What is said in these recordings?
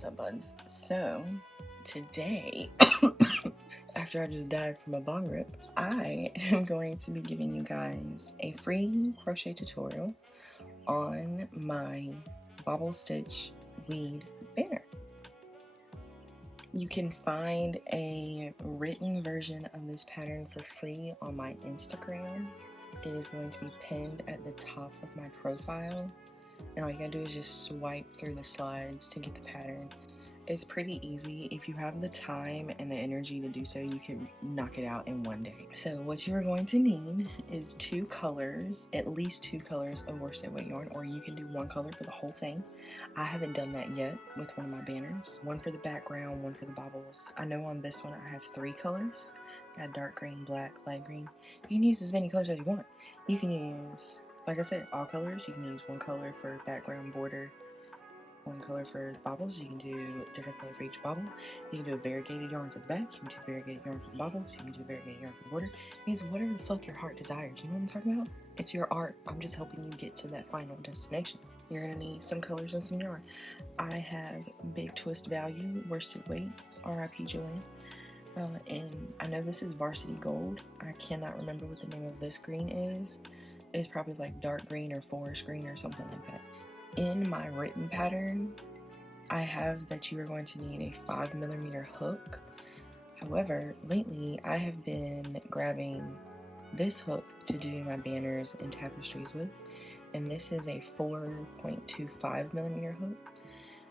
What's up, buds? So today, after I just died from a bong rip, I am going to be giving you guys a free crochet tutorial on my Bobble Stitch lead banner. You can find a written version of this pattern for free on my Instagram. It is going to be pinned at the top of my profile. And all you gotta do is just swipe through the slides to get the pattern. It's pretty easy. If you have the time and the energy to do so, you can knock it out in one day. So what you are going to need is two colors, at least two colors of worsted weight yarn, or you can do one color for the whole thing. I haven't done that yet with one of my banners. One for the background, one for the bobbles. I know on this one I have three colors. I got dark green, black, light green. You can use as many colors as you want. You can use, like I said, all colors. You can use one color for background border, one color for bobbles. You can do a different color for each bobble. You can do a variegated yarn for the back. You can do variegated yarn for the bobbles. You can do variegated yarn for the border. It means whatever the fuck your heart desires. You know what I'm talking about? It's your art. I'm just helping you get to that final destination. You're gonna need some colors and some yarn. I have Big Twist Value worsted weight, RIP Joanne. And I know this is Varsity Gold. I cannot remember what the name of this green is. It's probably like dark green or forest green or something like that. In my written pattern, I have that you are going to need a 5mm hook. However, lately I have been grabbing this hook to do my banners and tapestries with, and this is a 4.25mm hook.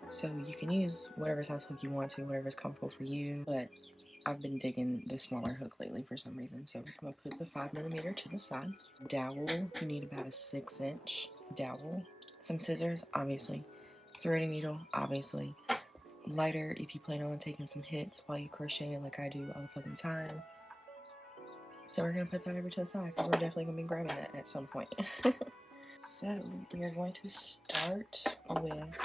So you can use whatever size hook you want to, whatever is comfortable for you, but I've been digging the smaller hook lately for some reason, so I'm going to put the 5mm to the side. Dowel, you need about a 6-inch dowel. Some scissors, obviously. Threading needle, obviously. Lighter if you plan on taking some hits while you crochet like I do all the fucking time. So we're going to put that over to the side because we're definitely going to be grabbing that at some point. So we are going to start with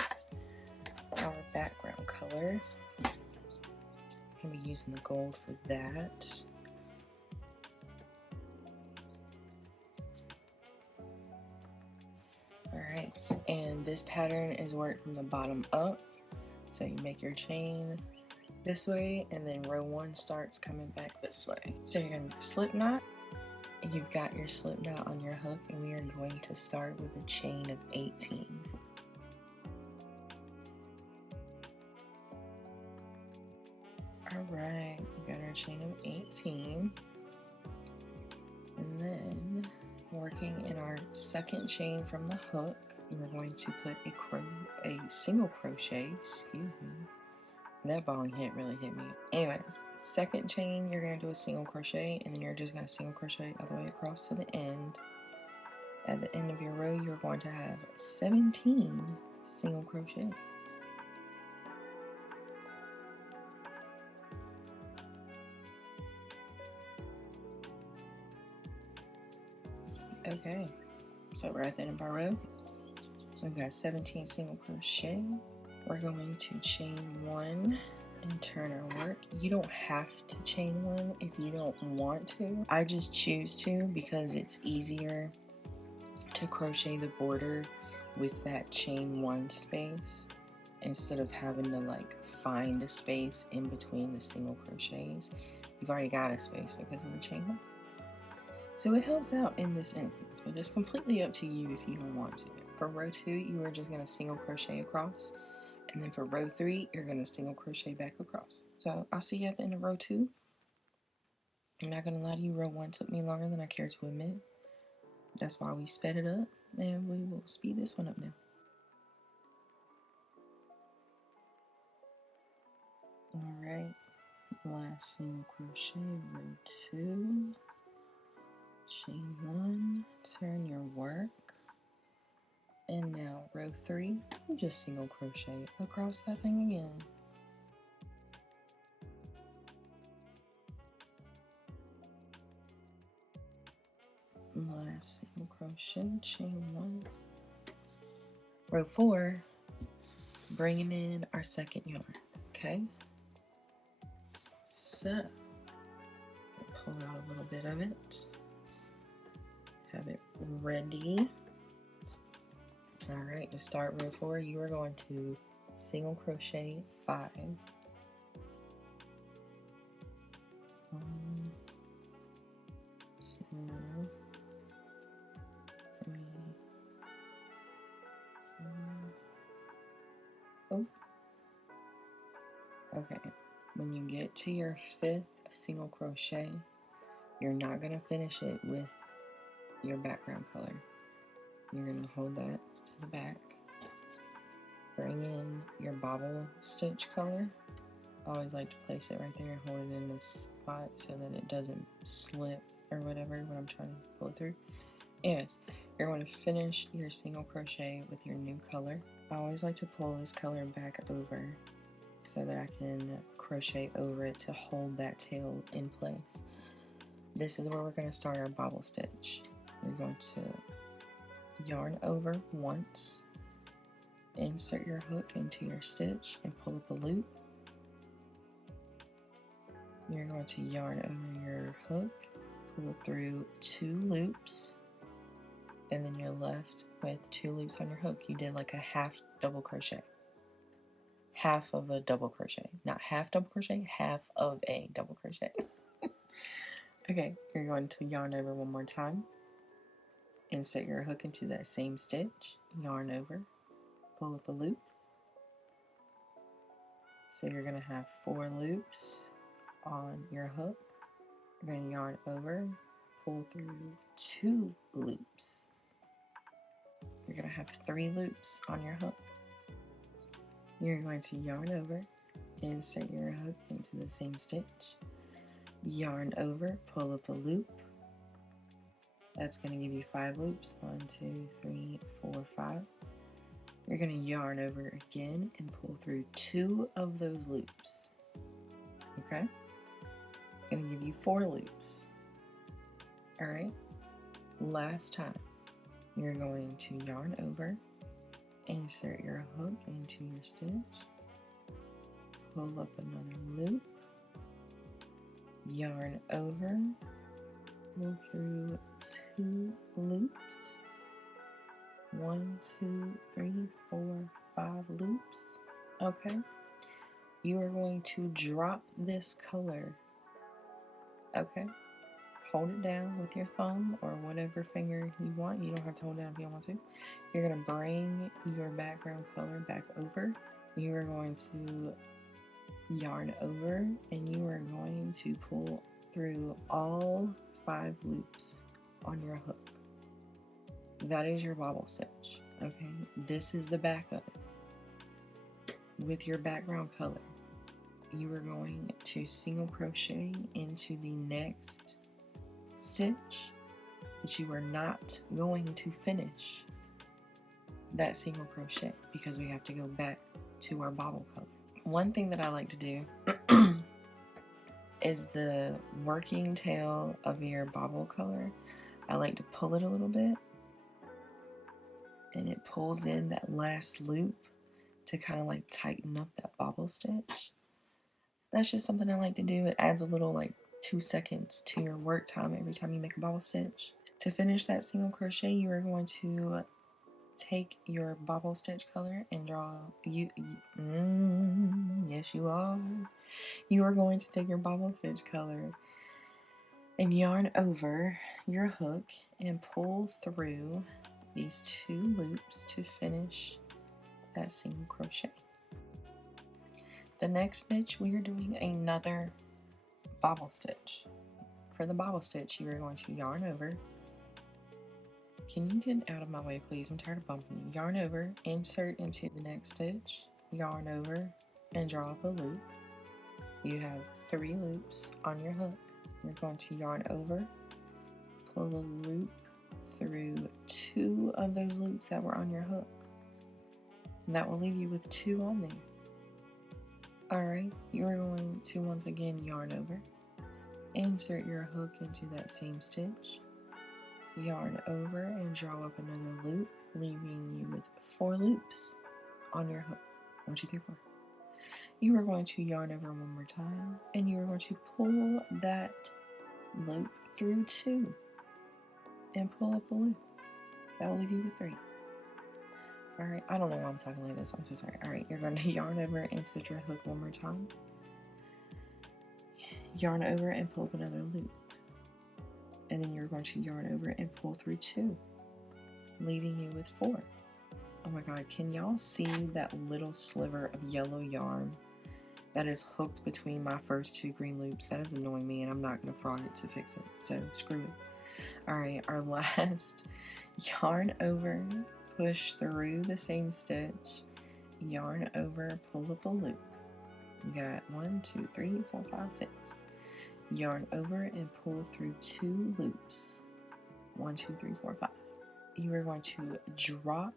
our background color. I'm going to be using the gold for that. Alright, and this pattern is worked from the bottom up. So you make your chain this way, and then row 1 starts coming back this way. So you're going to slip knot. You've got your slip knot on your hook, and we are going to start with a chain of 18. Alright, we got our chain of 18. And then, working in our second chain from the hook, we're going to put a single crochet, excuse me. That bong hit really hit me. Anyways, second chain, you're going to do a single crochet, and then you're just going to single crochet all the way across to the end. At the end of your row, you're going to have 17 single crochets. Okay, so we're at the end of our row. We've got 17 single crochet. We're going to chain 1 and turn our work. You don't have to chain 1 if you don't want to. I just choose to because it's easier to crochet the border with that chain 1 space instead of having to like find a space in between the single crochets. You've already got a space because of the chain 1. So it helps out in this instance, but it's completely up to you if you don't want to. For row 2, you are just going to single crochet across, and then for row 3, you're going to single crochet back across. So I'll see you at the end of row 2. I'm not going to lie to you, row 1 took me longer than I care to admit. That's why we sped it up, and we will speed this one up now. Alright, last single crochet, row 2. Chain 1, turn your work, and now row 3, you just single crochet across that thing again. Last single crochet, chain 1. Row 4, bringing in our second yarn, okay? So, pull out a little bit of it. Have it ready. Alright, to start row 4, you are going to single crochet 5. 1, 2, 3, 4. Oh. Okay, when you get to your 5th single crochet, you're not going to finish it with your background color. You're going to hold that to the back. Bring in your Bobble Stitch color. I always like to place it right there and hold it in this spot so that it doesn't slip or whatever when I'm trying to pull it through. Anyways, you're going to finish your single crochet with your new color. I always like to pull this color back over so that I can crochet over it to hold that tail in place. This is where we're going to start our Bobble Stitch. We're going to yarn over once, insert your hook into your stitch and pull up a loop. You're going to yarn over your hook, pull through 2 loops, and then you're left with 2 loops on your hook. You did like a half double crochet. Half of a double crochet. Not half double crochet, half of a double crochet. Okay, you're going to yarn over one more time. Insert your hook into that same stitch, yarn over, pull up a loop. So you're going to have 4 loops on your hook. You're going to yarn over, pull through 2 loops. You're going to have 3 loops on your hook. You're going to yarn over, insert your hook into the same stitch, yarn over, pull up a loop. That's going to give you 5 loops. 1, 2, 3, 4, 5. You're going to yarn over again and pull through 2 of those loops. Okay? It's going to give you 4 loops. Alright? Last time, you're going to yarn over, insert your hook into your stitch, pull up another loop, yarn over, pull through 2 loops, 1, 2, 3, 4, 5 loops. Okay, you are going to drop this color. Okay, hold it down with your thumb or whatever finger you want. You don't have to hold it down if you don't want to. You're going to bring your background color back over. You are going to yarn over and you are going to pull through all 5 loops on your hook. That is your Bobble Stitch. Okay, this is the back of it. With your background color, you are going to single crochet into the next stitch, but you are not going to finish that single crochet because we have to go back to our bobble color. One thing that I like to do is the working tail of your bobble color. I like to pull it a little bit and it pulls in that last loop to kind of like tighten up that bobble stitch. That's just something I like to do. It adds a little like 2 seconds to your work time every time you make a bobble stitch. To finish that single crochet, you are going to take your Bobble Stitch color and draw yes you are. You are going to take your Bobble Stitch color and yarn over your hook and pull through these 2 loops to finish that single crochet. The next stitch we are doing another Bobble Stitch. For the Bobble Stitch, you are going to yarn over. Can you get out of my way, please? I'm tired of bumping you. Yarn over, insert into the next stitch, yarn over, and draw up a loop. You have 3 loops on your hook. You're going to yarn over, pull a loop through 2 of those loops that were on your hook. And that will leave you with 2 on there. Alright, you are going to once again yarn over, insert your hook into that same stitch, yarn over and draw up another loop, leaving you with 4 loops on your hook. 1, 2, 3, 4. You are going to yarn over one more time and you are going to pull that loop through 2 and pull up a loop. That will leave you with 3. All right, I don't know why I'm talking like this. I'm so sorry. All right, you're going to yarn over, insert your hook one more time. Yarn over and pull up another loop. And then you're going to yarn over and pull through 2, leaving you with 4. Oh my god, can y'all see that little sliver of yellow yarn that is hooked between my first 2 green loops? That is annoying me, and I'm not going to frog it to fix it, so screw it. Alright, our last, yarn over, push through the same stitch, yarn over, pull up a loop. You got 1, 2, 3, 4, 5, 6. Yarn over and pull through 2 loops. 1, 2, 3, 4, 5. You are going to drop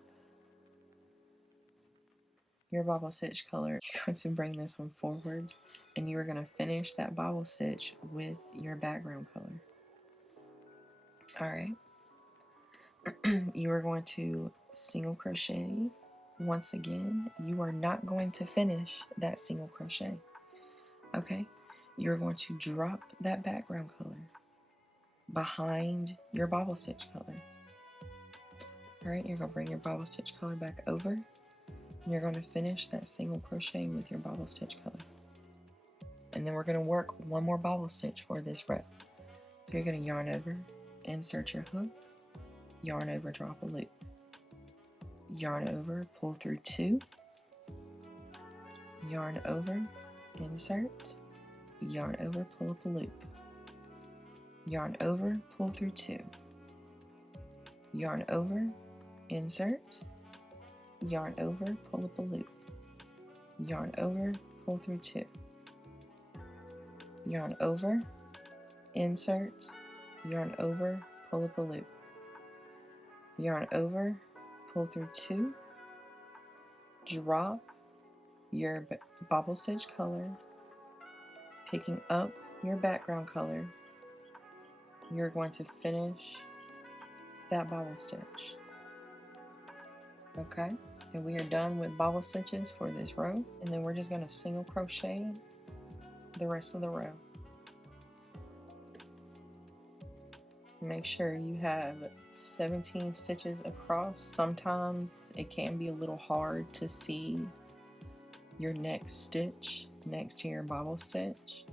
your bobble stitch color. You're going to bring this one forward, and you are going to finish that bobble stitch with your background color. Alright. You are going to single crochet. Once again, you are not going to finish that single crochet. Okay? You're going to drop that background color behind your bobble stitch color. Alright, you're going to bring your bobble stitch color back over, and you're going to finish that single crochet with your bobble stitch color. And then we're going to work one more bobble stitch for this row. So you're going to yarn over, insert your hook, yarn over, drop a loop. Yarn over, pull through 2, yarn over, insert, yarn over, pull up a loop. Yarn over, pull through 2. Yarn over, insert, yarn over, pull up a loop. Yarn over, pull through 2. Yarn over, insert, yarn over, pull up a loop. Yarn over, pull through 2, drop your bobble stitch color, picking up your background color. You're going to finish that bobble stitch. Okay, and we are done with bobble stitches for this row, and then we're just going to single crochet the rest of the row. Make sure you have 17 stitches across. Sometimes it can be a little hard to see your next stitch next to your bobble stitch.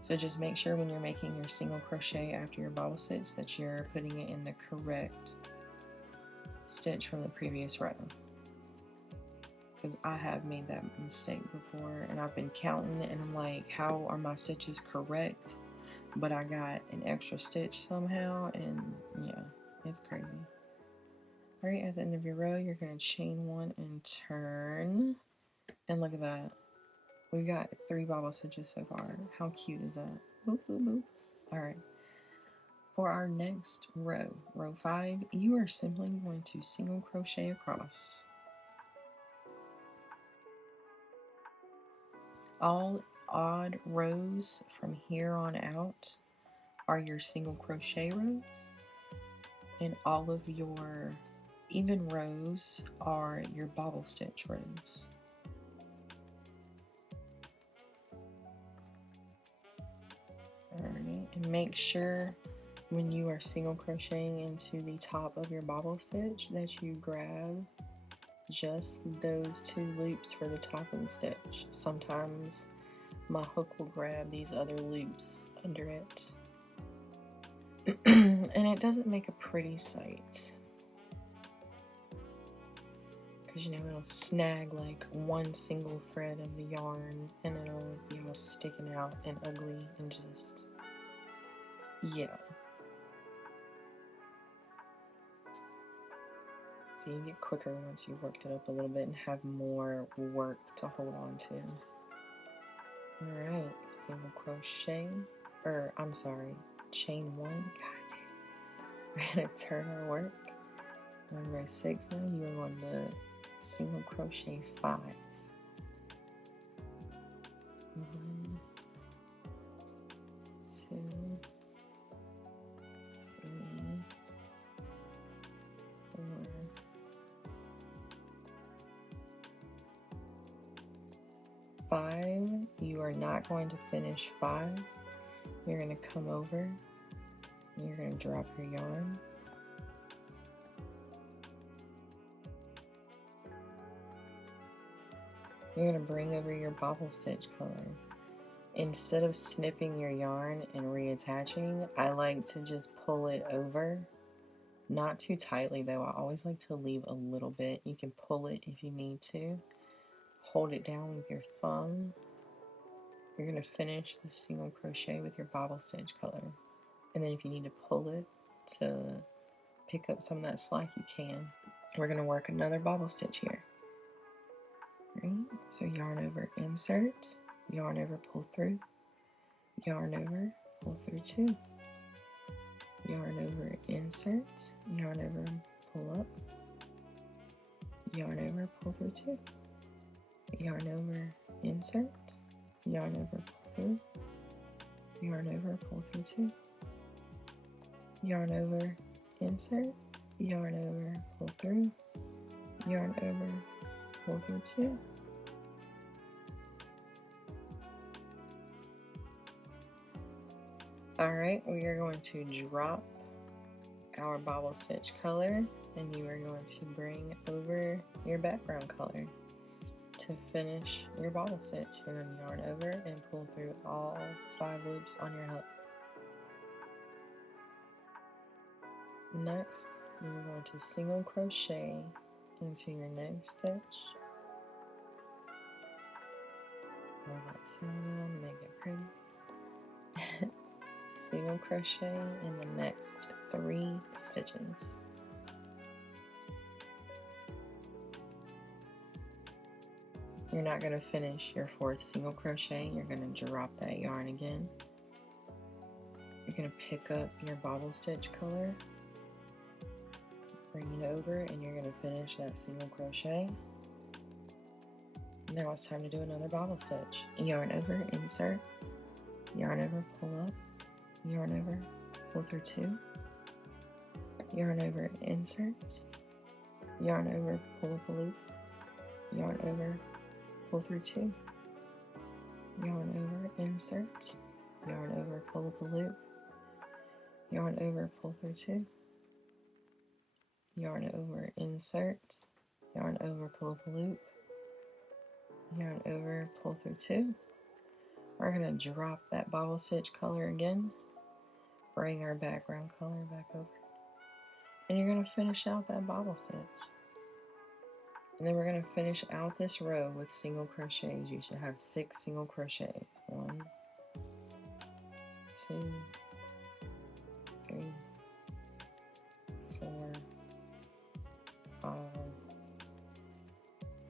So just make sure when you're making your single crochet after your bobble stitch that you're putting it in the correct stitch from the previous row. Because I have made that mistake before, and I've been counting and I'm like, how are my stitches correct? But I got an extra stitch somehow, and yeah, it's crazy. Alright, at the end of your row, you're going to chain 1 and turn. And look at that. We got 3 bobble stitches so far. How cute is that? Boop, boop, boop. Alright. For our next row, row 5, you are simply going to single crochet across. All odd rows from here on out are your single crochet rows, and all of your even rows are your bobble stitch rows. Alright, and make sure when you are single crocheting into the top of your bobble stitch that you grab just those 2 loops for the top of the stitch. Sometimes my hook will grab these other loops under it. And it doesn't make a pretty sight. Because, you know, it'll snag like one single thread of the yarn and it'll be all sticking out and ugly and just, yeah. So you get quicker once you've worked it up a little bit and have more work to hold on to. Alright, single crochet, chain 1, god damn. We're gonna turn our work. On row 6 now, you are going to single crochet 5. 1, 2, 3, 4, 5. You are not going to finish 5. You're going to come over and you're going to drop your yarn. you're going to bring over your bobble stitch color. Instead of snipping your yarn and reattaching, I like to just pull it over. Not too tightly though, I always like to leave a little bit. You can pull it if you need to. Hold it down with your thumb. You're going to finish the single crochet with your bobble stitch color. And then if you need to pull it to pick up some of that slack, you can. We're going to work another bobble stitch here. Right? So yarn over, insert, yarn over, pull through, yarn over, pull through 2, yarn over, insert, yarn over, pull up, yarn over, pull through 2, yarn over, insert, yarn over, pull through, yarn over, pull through 2, yarn over, insert, yarn over, pull through, yarn over, pull through 2. Alright, we are going to drop our bobble stitch color, and you are going to bring over your background color to finish your bobble stitch. You're going to yarn over and pull through all 5 loops on your hook. Next, you're going to single crochet into your next stitch. Roll that tail around, make it pretty. Single crochet in the next 3 stitches. You're not going to finish your 4th single crochet. You're going to drop that yarn again. You're going to pick up your bobble stitch color, bring it over, and you're going to finish that single crochet. Now it's time to do another bobble stitch. Yarn over, insert, yarn over, pull up, yarn over, pull through 2, yarn over, insert, yarn over, pull up a loop, yarn over, pull through 2, yarn over, insert, yarn over, pull up a loop, yarn over, pull through 2, yarn over, insert, yarn over, pull up a loop, yarn over, pull through 2. We're going to drop that bobble stitch color again, bring our background color back over, and you're going to finish out that bobble stitch. And then we're going to finish out this row with single crochets. You should have 6 single crochets. 1, 2, 3, 4, 5,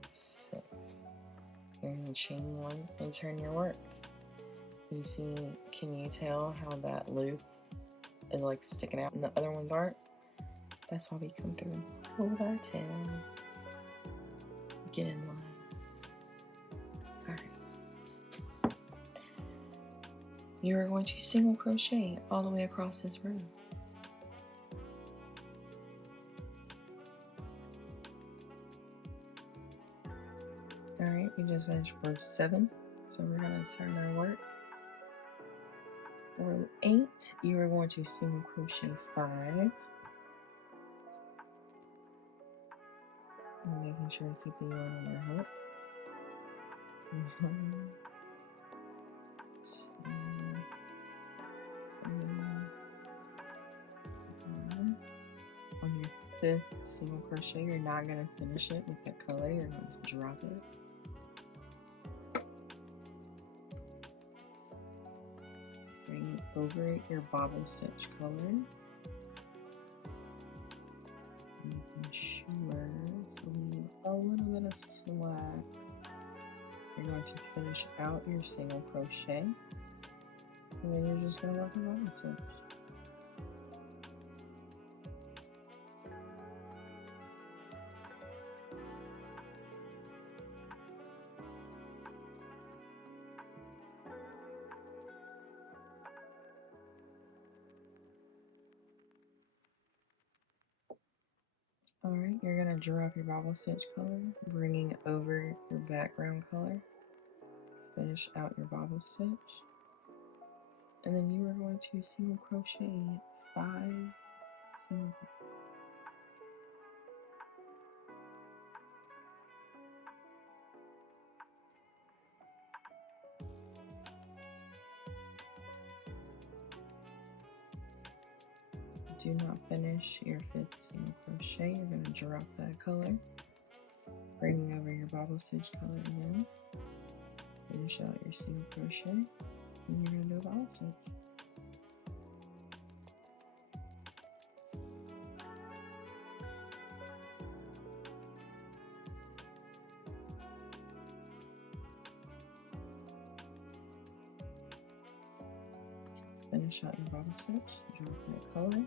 6. You're going to chain 1 and turn your work. You see, can you tell how that loop is like sticking out and the other ones aren't? That's why we come through and pull that tail. Get in line. Alright. You are going to single crochet all the way across this row. Alright, we just finished row 7, so we're going to turn our work. Row 8, you are going to single crochet 5. And making sure to keep the yarn on your hook. 1, 2, 3, 4. On your 5th single crochet, you're not going to finish it with the color, you're going to drop it. Bring over your bobble stitch color. Making sure to leave a little bit of slack. You're going to finish out your single crochet, and then you're just going to work a bobble stitch. Alright, you're going to drop your bobble stitch color, bringing over your background color, finish out your bobble stitch, and then you are going to single crochet 5 single crochet. do not finish your 5th single crochet, you're going to drop that color, bringing over your bobble stitch color again, finish out your single crochet, and you're going to do a bobble stitch. Finish out your bobble stitch, drop that color,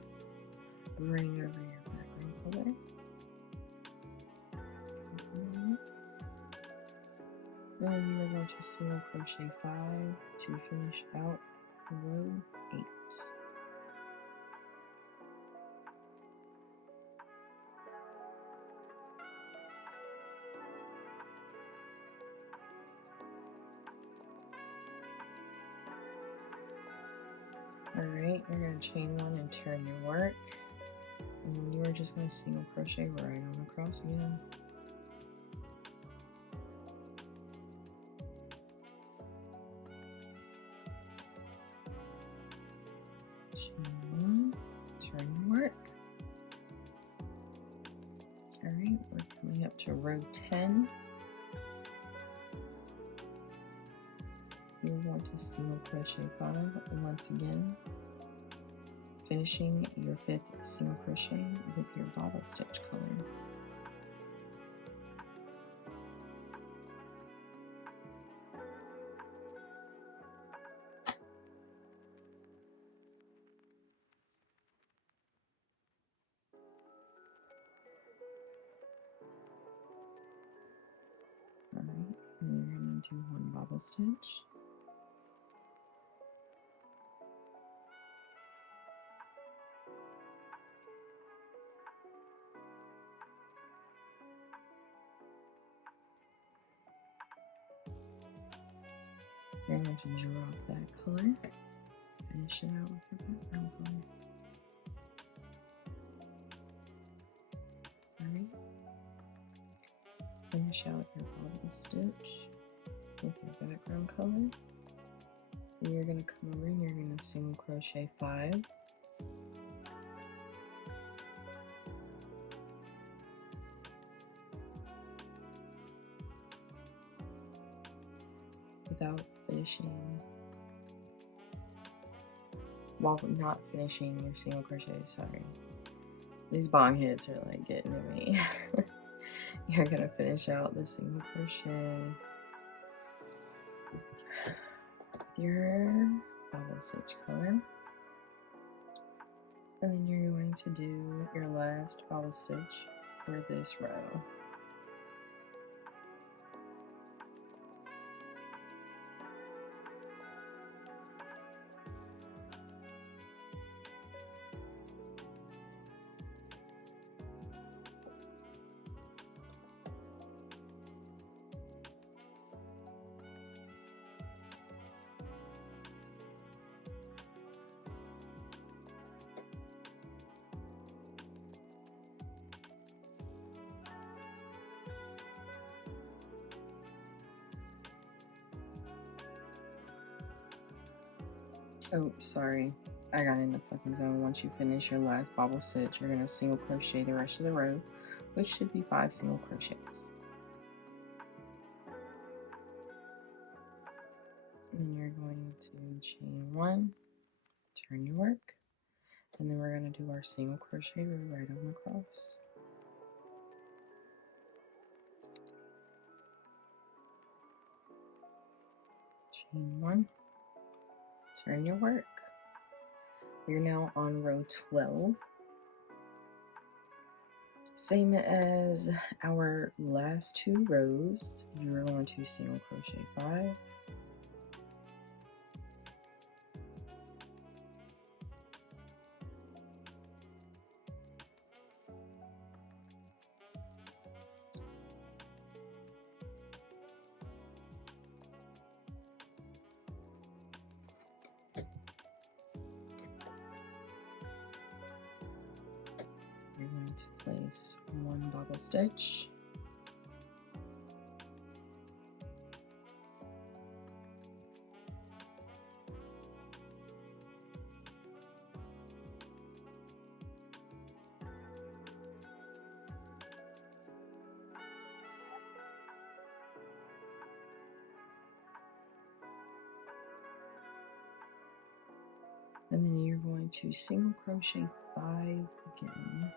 bring over your background color, and then you are going to single crochet 5 to finish out row 8. Alright, you're going to chain 1 and turn your work, and then you are just going to single crochet right on across again. Chain 1, turn your work. Alright, we're coming up to row 10. You're going to single crochet 5 once again, finishing your 5th single crochet with your bobble stitch color. Alright, and you're going to do 1 bobble stitch. You're going to drop that color, finish it out with your background color. Alright, finish out your bobble stitch with your background color. Then you're going to come over and you're going to single crochet 5. Without finishing, while not finishing your single crochet, sorry. These bong hits are like getting to me. You're gonna finish out the single crochet with your bobble stitch color. And then you're going to do your last bobble stitch for this row. Oh, sorry. I got in the fucking zone. Once you finish your last bobble stitch, you're going to single crochet the rest of the row, which should be 5 single crochets. And then you're going to chain 1, turn your work, and then we're going to do our single crochet row right on across. Chain 1, turn your work. We're now on row 12. Same as our last 2 rows, you're going to single crochet 5. You're going to place 1 bobble stitch. And then you're going to single crochet 5 again.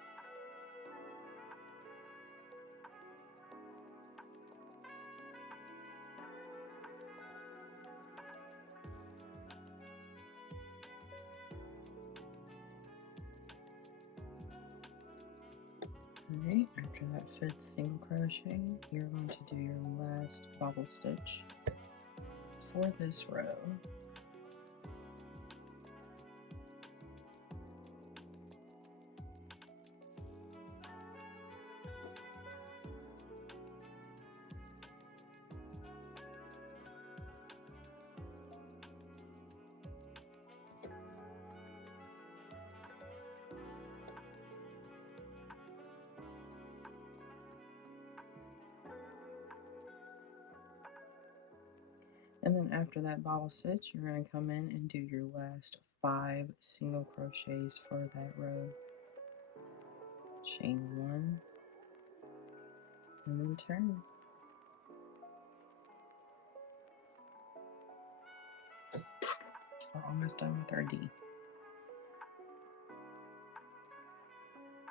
Alright, after that 5th single crochet, you're going to do your last bobble stitch for this row. And then after that bobble stitch, you're going to come in and do your last 5 single crochets for that row. Chain 1, and then turn. We're almost done with our D.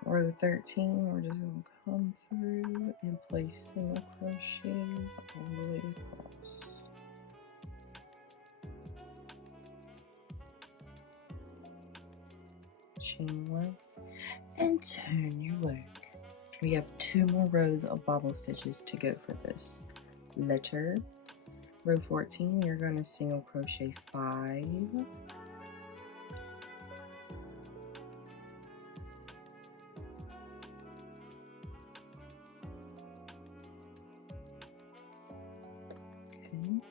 Row 13, we're just going to come through and place single crochets all the way across. Chain 1 and turn your work. We have 2 more rows of bobble stitches to go for this letter. Row 14, you're going to single crochet 5. Okay.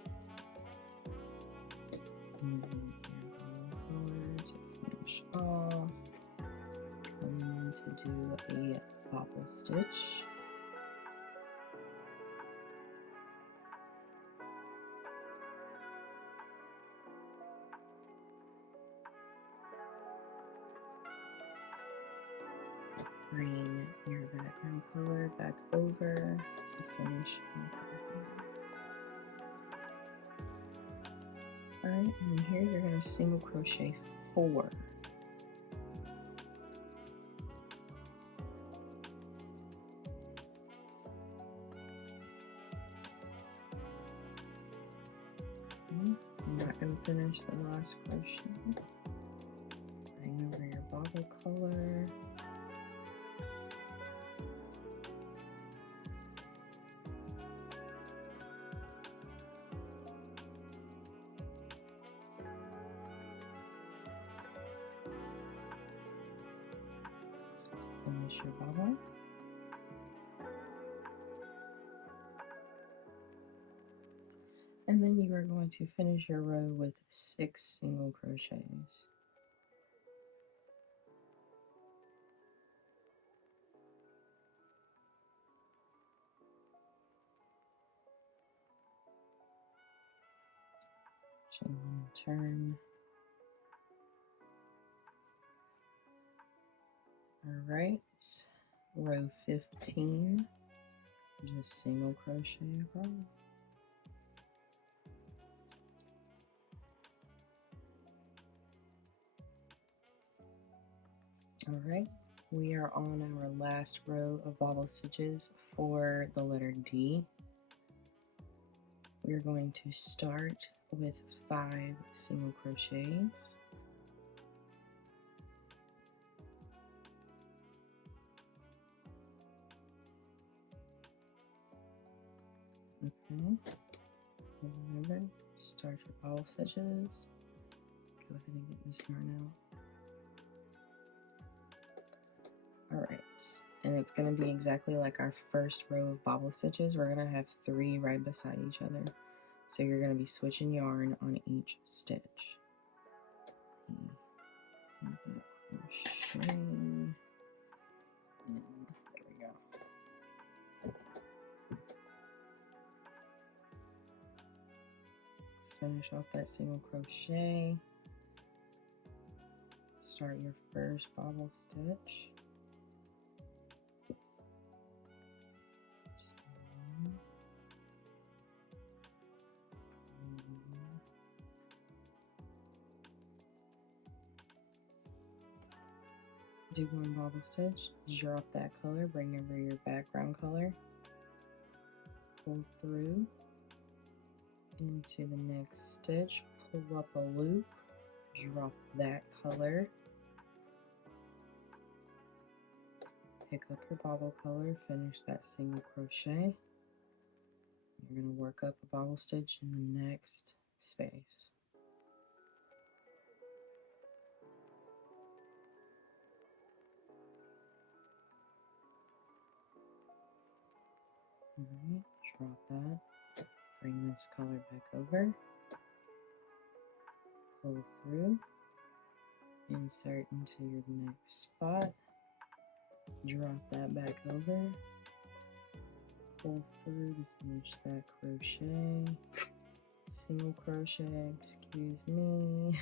And then colors, finish off. Come in to do a bobble stitch. Bring your background color back over to finish off. Alright, and then here you're going to single crochet 4. I'm not going to finish the last crochet. Bring over your bobble color. Finish your bobble. And then you are going to finish your row with 6 single crochets. Chain 1, turn. Alright, row 15, just single crochet across. Alright, we are on our last row of bobble stitches for the letter D. We're going to start with 5 single crochets. Okay, remember, start your bobble stitches. Go ahead and get this yarn out. Alright, and it's going to be exactly like our first row of bobble stitches. We're going to have 3 right beside each other. So you're going to be switching yarn on each stitch. Crochet. And there we go. Finish off that single crochet. Start your first bobble stitch. do one bobble stitch, drop that color, bring over your background color, pull through into the next stitch, pull up a loop, drop that color, pick up your bobble color, finish that single crochet. You're going to work up a bobble stitch in the next space. Alright, drop that, bring this color back over, pull through, insert into your next spot, drop that back over, pull through to finish that crochet, single crochet, excuse me.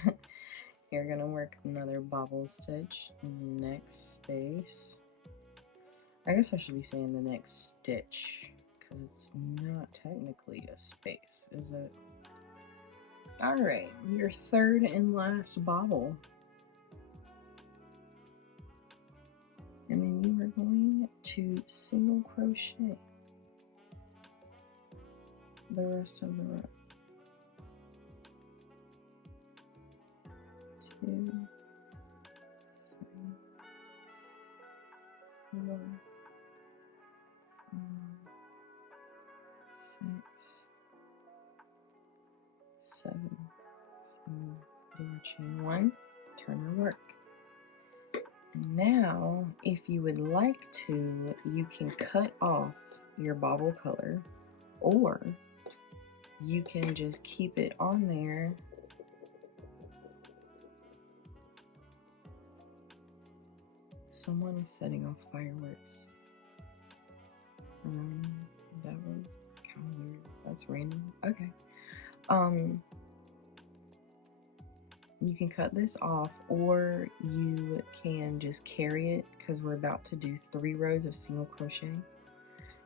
You're going to work another bobble stitch in the next space. I guess I should be saying the next stitch, because it's not technically a space, is it? Alright, your third and last bobble. And then you are going to single crochet the rest of the row. 2, 3, 4, 5, 6, 7. So do our chain 1, turn our work. And now, if you would like to, you can cut off your bobble color, or you can just keep it on there Someone is setting off fireworks. That was kind of weird. That's random. Okay. You can cut this off, or you can just carry it, because we're about to do 3 rows of single crochet.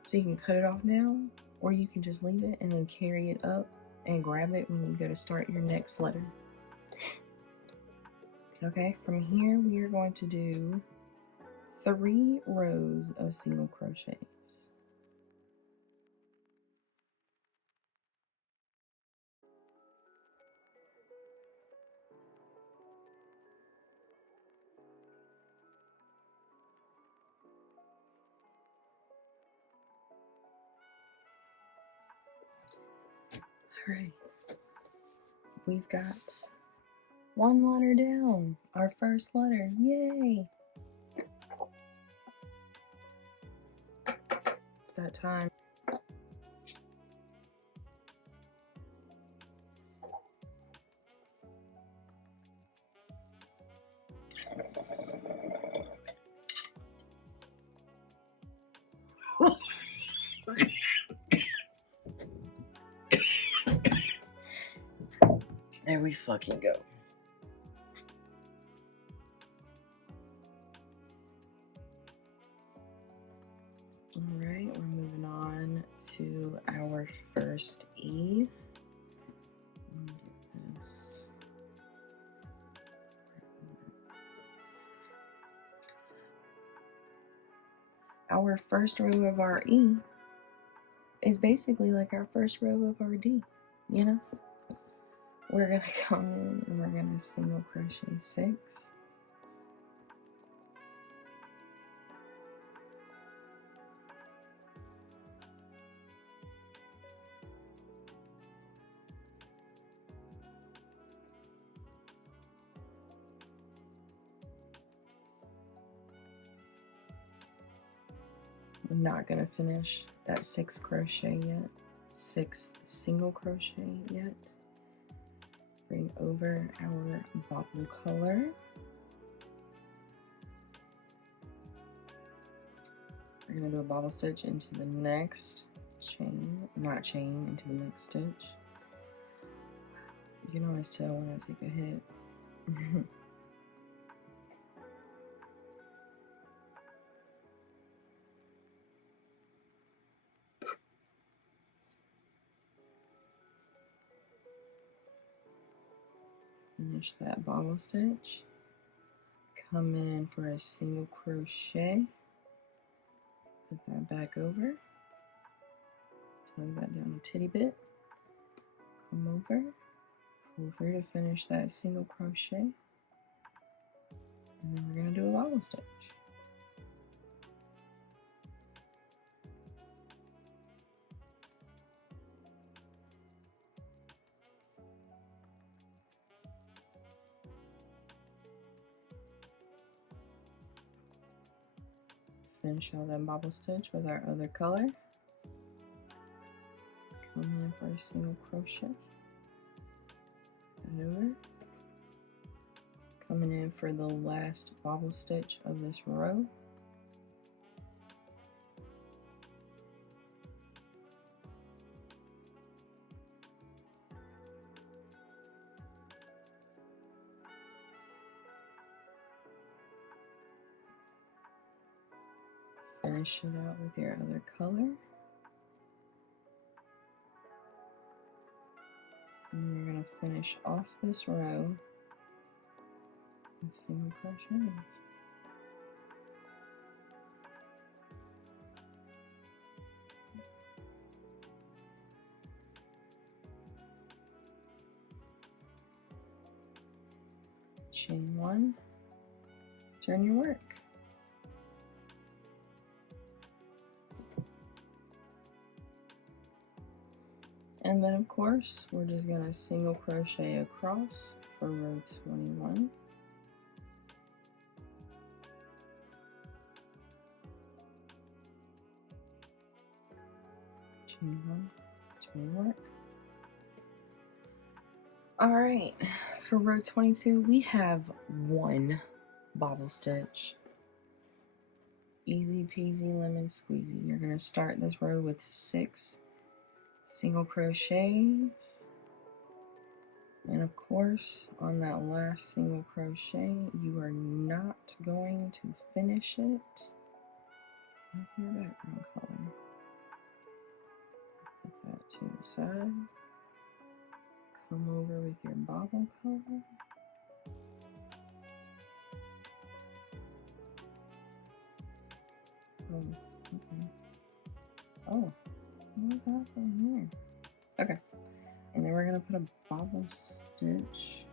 So you can cut it off now, or you can just leave it and then carry it up and grab it when you go to start your next letter. Okay, from here we are going to do 3 rows of single crochets. All right, we've got 1 letter down, our first letter, yay! It's that time. There we fucking go. Alright, we're moving on to our first E. Let me get this. Our first row of our E is basically like our first row of our D, you know? We're gonna come in and we're gonna single crochet 6. We're not gonna finish that 6th crochet yet, 6th single crochet yet. Bring over our bobble color. We're gonna do a bobble stitch into the next chain, not chain, into the next stitch. You can always tell when I take a hit. Finish that bobble stitch, come in for a single crochet, put that back over, tug that down a titty bit, come over, pull through to finish that single crochet, and then we're going to do a bobble stitch. Finish out that bobble stitch with our other color. Come in for a single crochet, that over, coming in for the last bobble stitch of this row. Finish it out with your other color. And you're going to finish off this row with single crochets. Chain one, turn your work. And then of course, we're just gonna single crochet across for row 21. Chain one, chain work. All right, for row 22, we have one bobble stitch. Easy peasy lemon squeezy. You're gonna start this row with 6 single crochets, and of course on that last single crochet you are not going to finish it with your background color. Put that to the side, come over with your bobble color, oh okay, oh what happened here? Okay, and then we're gonna put a bobble stitch.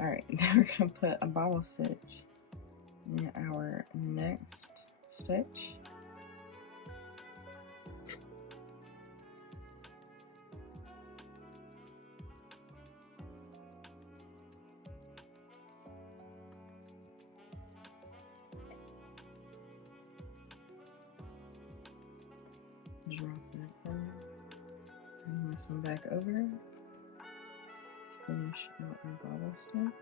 All right, then we're gonna put a bobble stitch in our next stitch. Drop that color, bring this one back over, finish out your bobble stitch,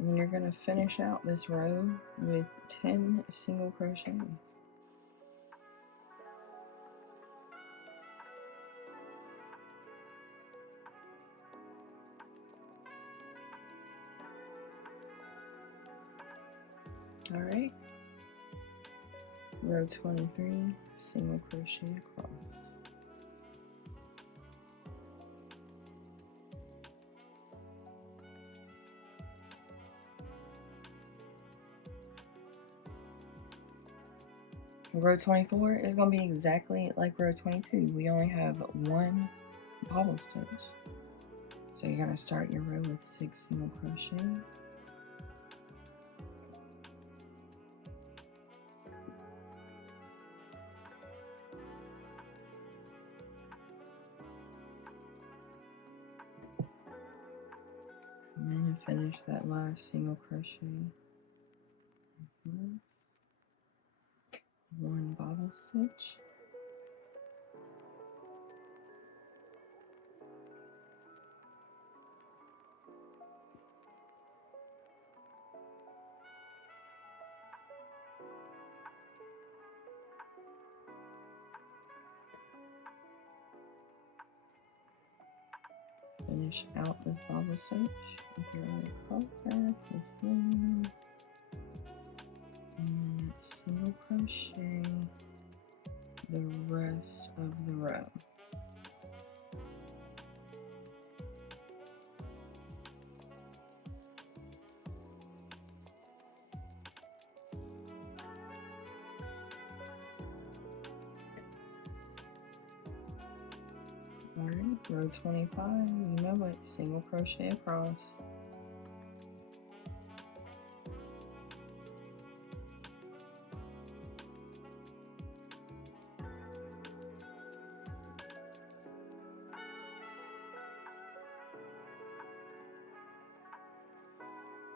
and then you're going to finish out this row with 10 single crochets. All right, row 23, single crochet across. Row 24 is going to be exactly like row 22. We only have one bobble stitch. So you're going to start your row with 6 single crochet. Come in and finish that last single crochet. One bobble stitch. Finish out this bobble stitch with your other color, and then single crochet the rest of the row. Alright, row 25, you know it, single crochet across.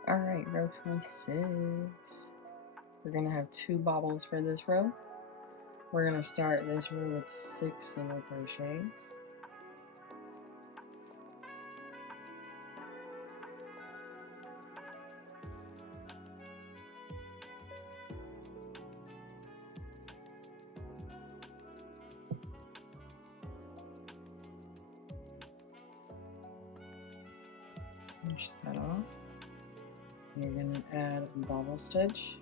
Alright, row 26. We're going to have 2 bobbles for this row. We're going to start this row with 6 single crochets. Finish that off. You're going to add a bobble stitch.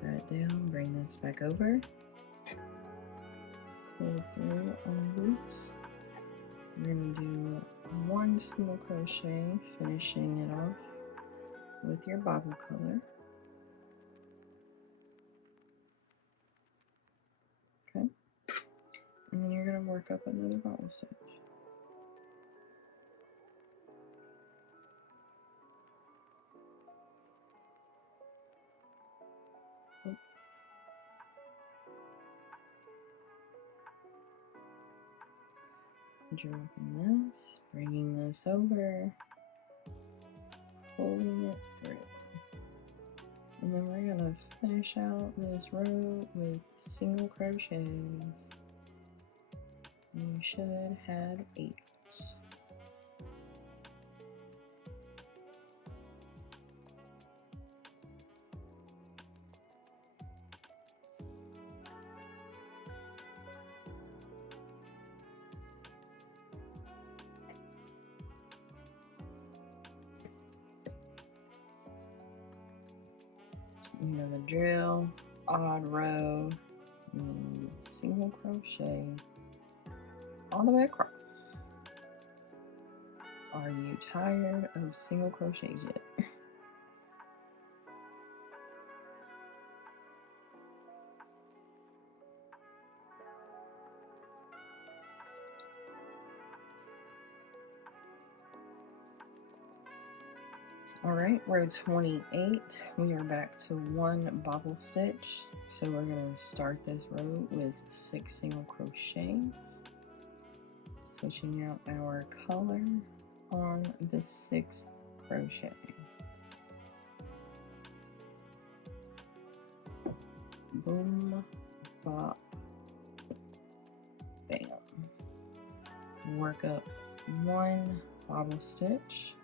That down, bring this back over. Pull through on the loops. We're going to do 1 single crochet, finishing it off with your bobble color. Okay. And then you're going to work up another bobble stitch. Oh. Dropping this, bringing this over, pulling it through. And then we're going to finish out this row with single crochets. You should have 8. You know the drill, odd row, single crochet all the way across. Are you tired of single crochets yet? Alright, row 28, we are back to 1 bobble stitch. So we're going to start this row with 6 single crochets, switching out our color on the 6th crochet. Boom, bop, bam. Work up 1 bobble stitch.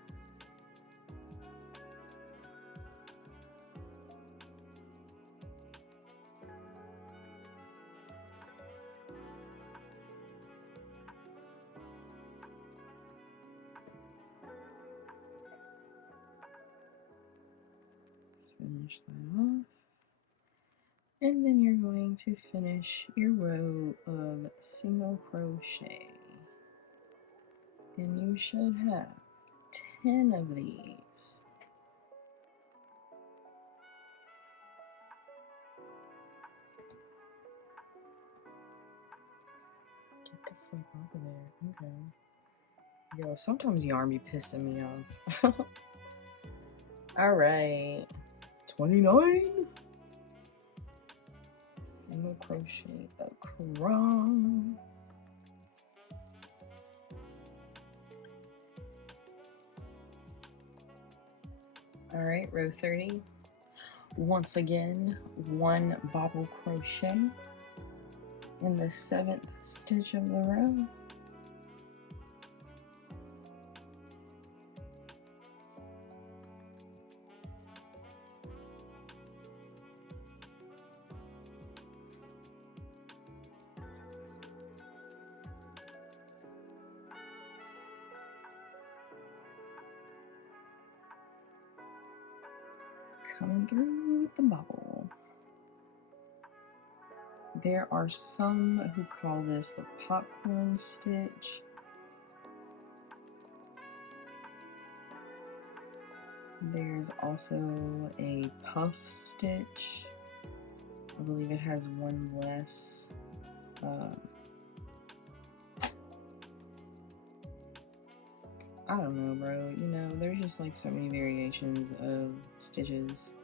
Finish that off, and then you're going to finish your row of single crochet, and you should have 10 of these. Get the fuck off of there. Okay. Yo, sometimes yarn be pissing me off. Alright. 29 single crochet across. Alright, row 30. Once again, 1 bobble crochet in the 7th stitch of the row. Coming through with the bobble. There are some who call this the popcorn stitch. There's also a puff stitch. I believe it has one less. I don't know, bro. You know, there's just like so many variations of stitches,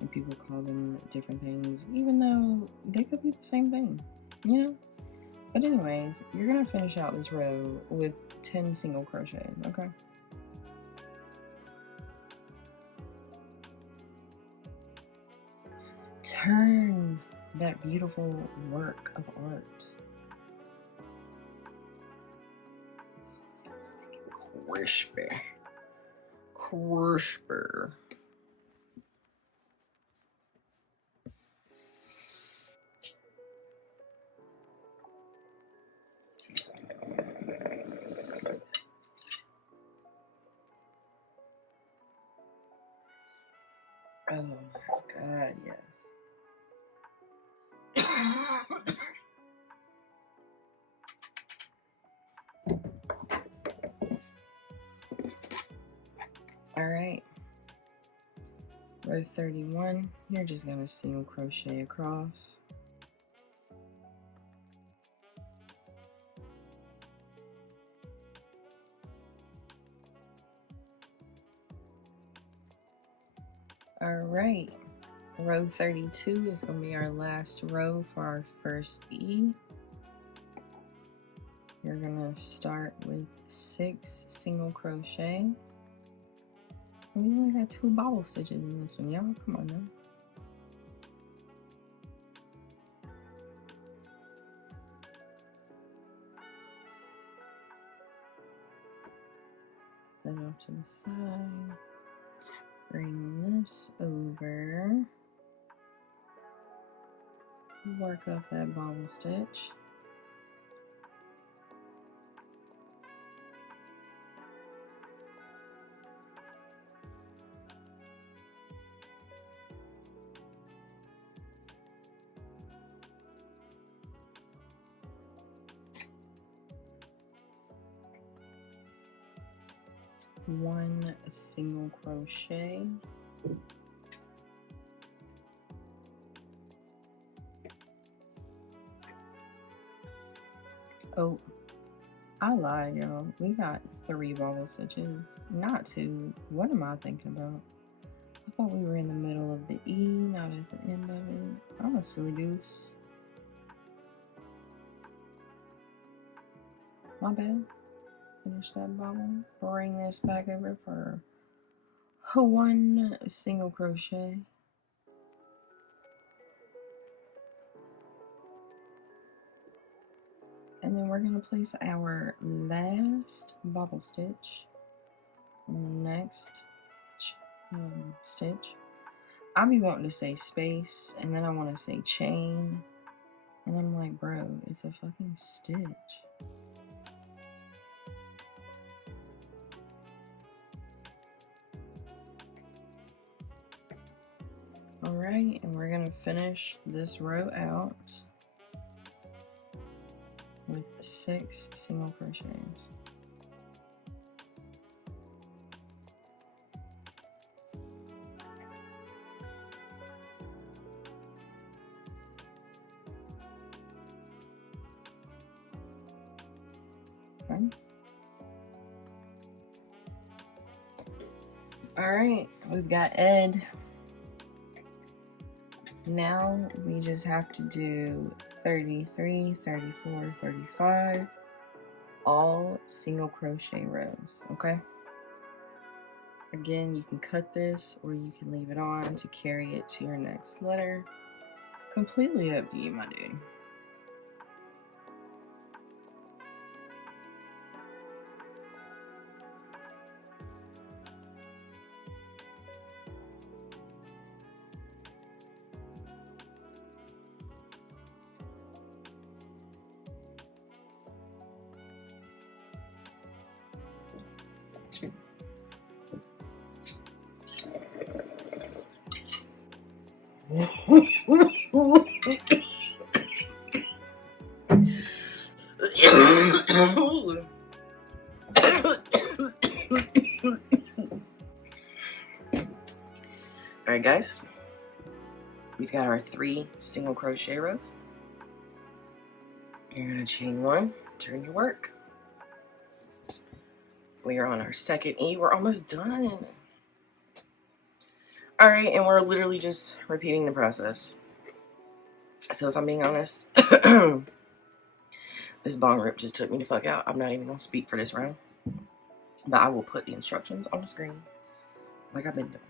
and people call them different things, even though they could be the same thing, you know? But anyways, you're gonna finish out this row with 10 single crochets, okay? Turn that beautiful work of art. Let's make it crispy. Crisper. Oh my god, yes. Alright. Row 31, you're just gonna single crochet across. Alright, row 32 is going to be our last row for our first E. You're going to start with 6 single crochet. We only got 2 bobble stitches in this one, y'all. Come on now. Then off to the side. Bring this over. Work up that bobble stitch. One single crochet. Oh, I lied, y'all. We got 3 bobble stitches, not 2. What am I thinking about? I thought we were in the middle of the E, not at the end of it. I'm a silly goose. My bad. Finish that bobble. Bring this back over for 1 single crochet. And then we're going to place our last bobble stitch on the next stitch. I be wanting to say space, and then I want to say chain, and I'm like, bro, it's a fucking stitch. Alright, and we're going to finish this row out with 6 single crochets. Okay. Alright, we've got Ed. Now we just have to do 33, 34, 35, all single crochet rows, okay? Again, you can cut this or you can leave it on to carry it to your next letter. Completely up to you, my dude. guys, we've got our 3 single crochet rows. You're going to chain 1, turn your work. We are on our second E. We're almost done. Alright, and we're literally just repeating the process. So if I'm being honest, this bong rip just took me the fuck out. I'm not even going to speak for this round. But I will put the instructions on the screen like I've been doing.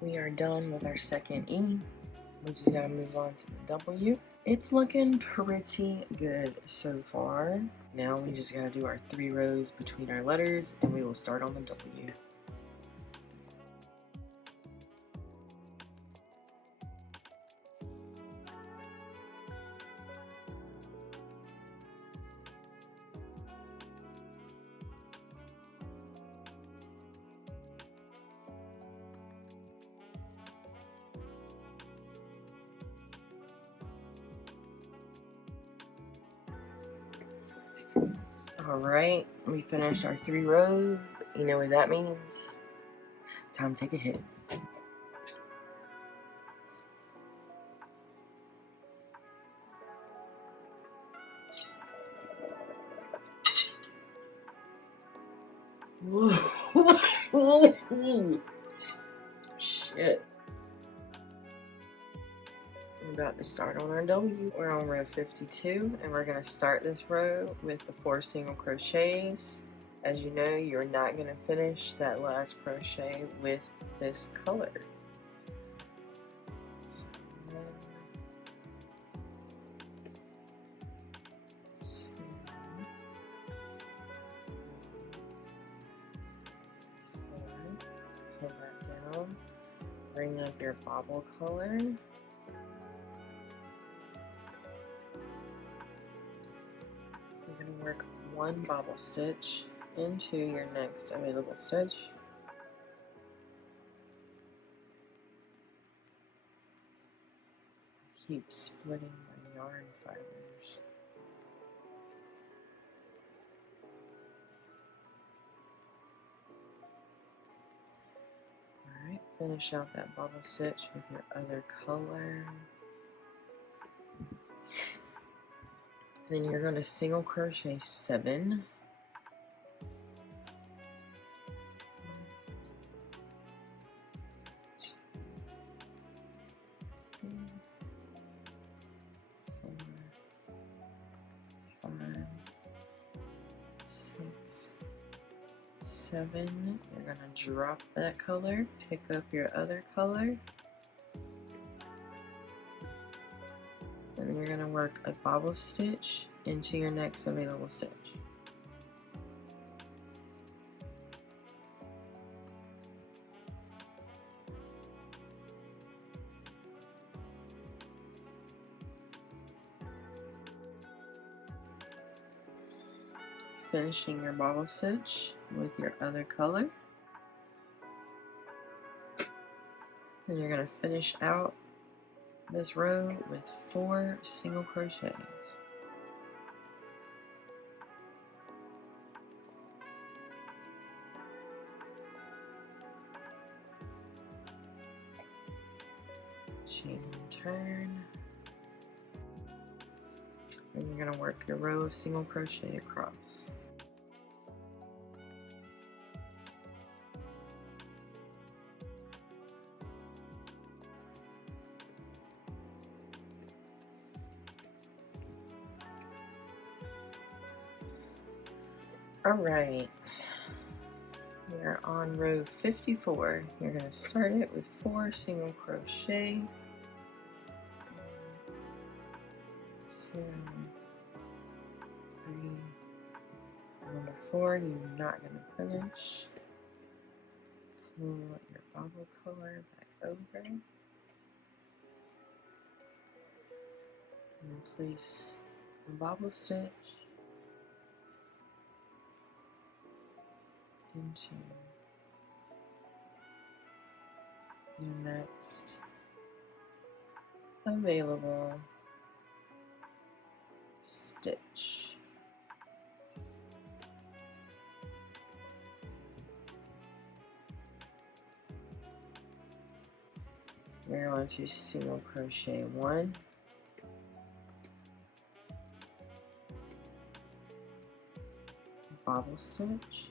We are done with our second E. We just gotta move on to the W. It's looking pretty good so far. Now we just gotta do our 3 rows between our letters and we will start on the W. Alright, we finished our 3 rows. You know what that means? Time to take a hit. Shit. We're about to start on our W. We're on row 52 and we're going to start this row with the 4 single crochets. As you know, you're not going to finish that last crochet with this color. So, 1, 2, pull that down, bring up your bobble color. You're going to work 1 bobble stitch into your next available stitch. Keep splitting my yarn fibers. Alright, finish out that bobble stitch with your other color. Then you're going to single crochet 7. Seven. You're going to drop that color, pick up your other color, and then you're going to work a bobble stitch into your next available stitch. Finishing your bobble stitch with your other color. And you're going to finish out this row with 4 single crochets. Chain and turn. And you're going to work your row of single crochet across. Alright, we're on row 54. You're going to start it with 4 single crochet, 2, 3, number 4, you're not going to finish. Pull your bobble color back over, and then place a bobble stitch into your next available stitch. We're going to single crochet 1, bobble stitch,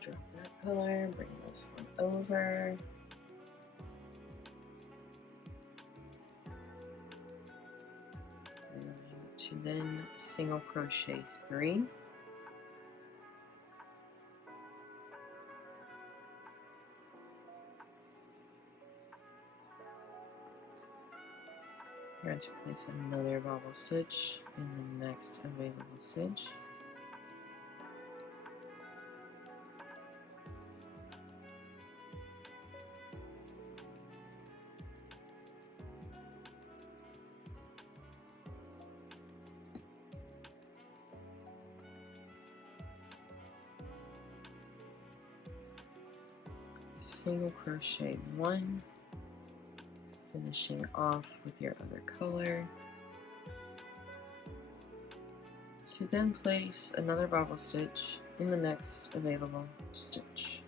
drop that color, bring this one over, and to then single crochet 3, you're going to place another bobble stitch in the next available stitch. Single crochet 1, finishing off with your other color, to then place another bobble stitch in the next available stitch.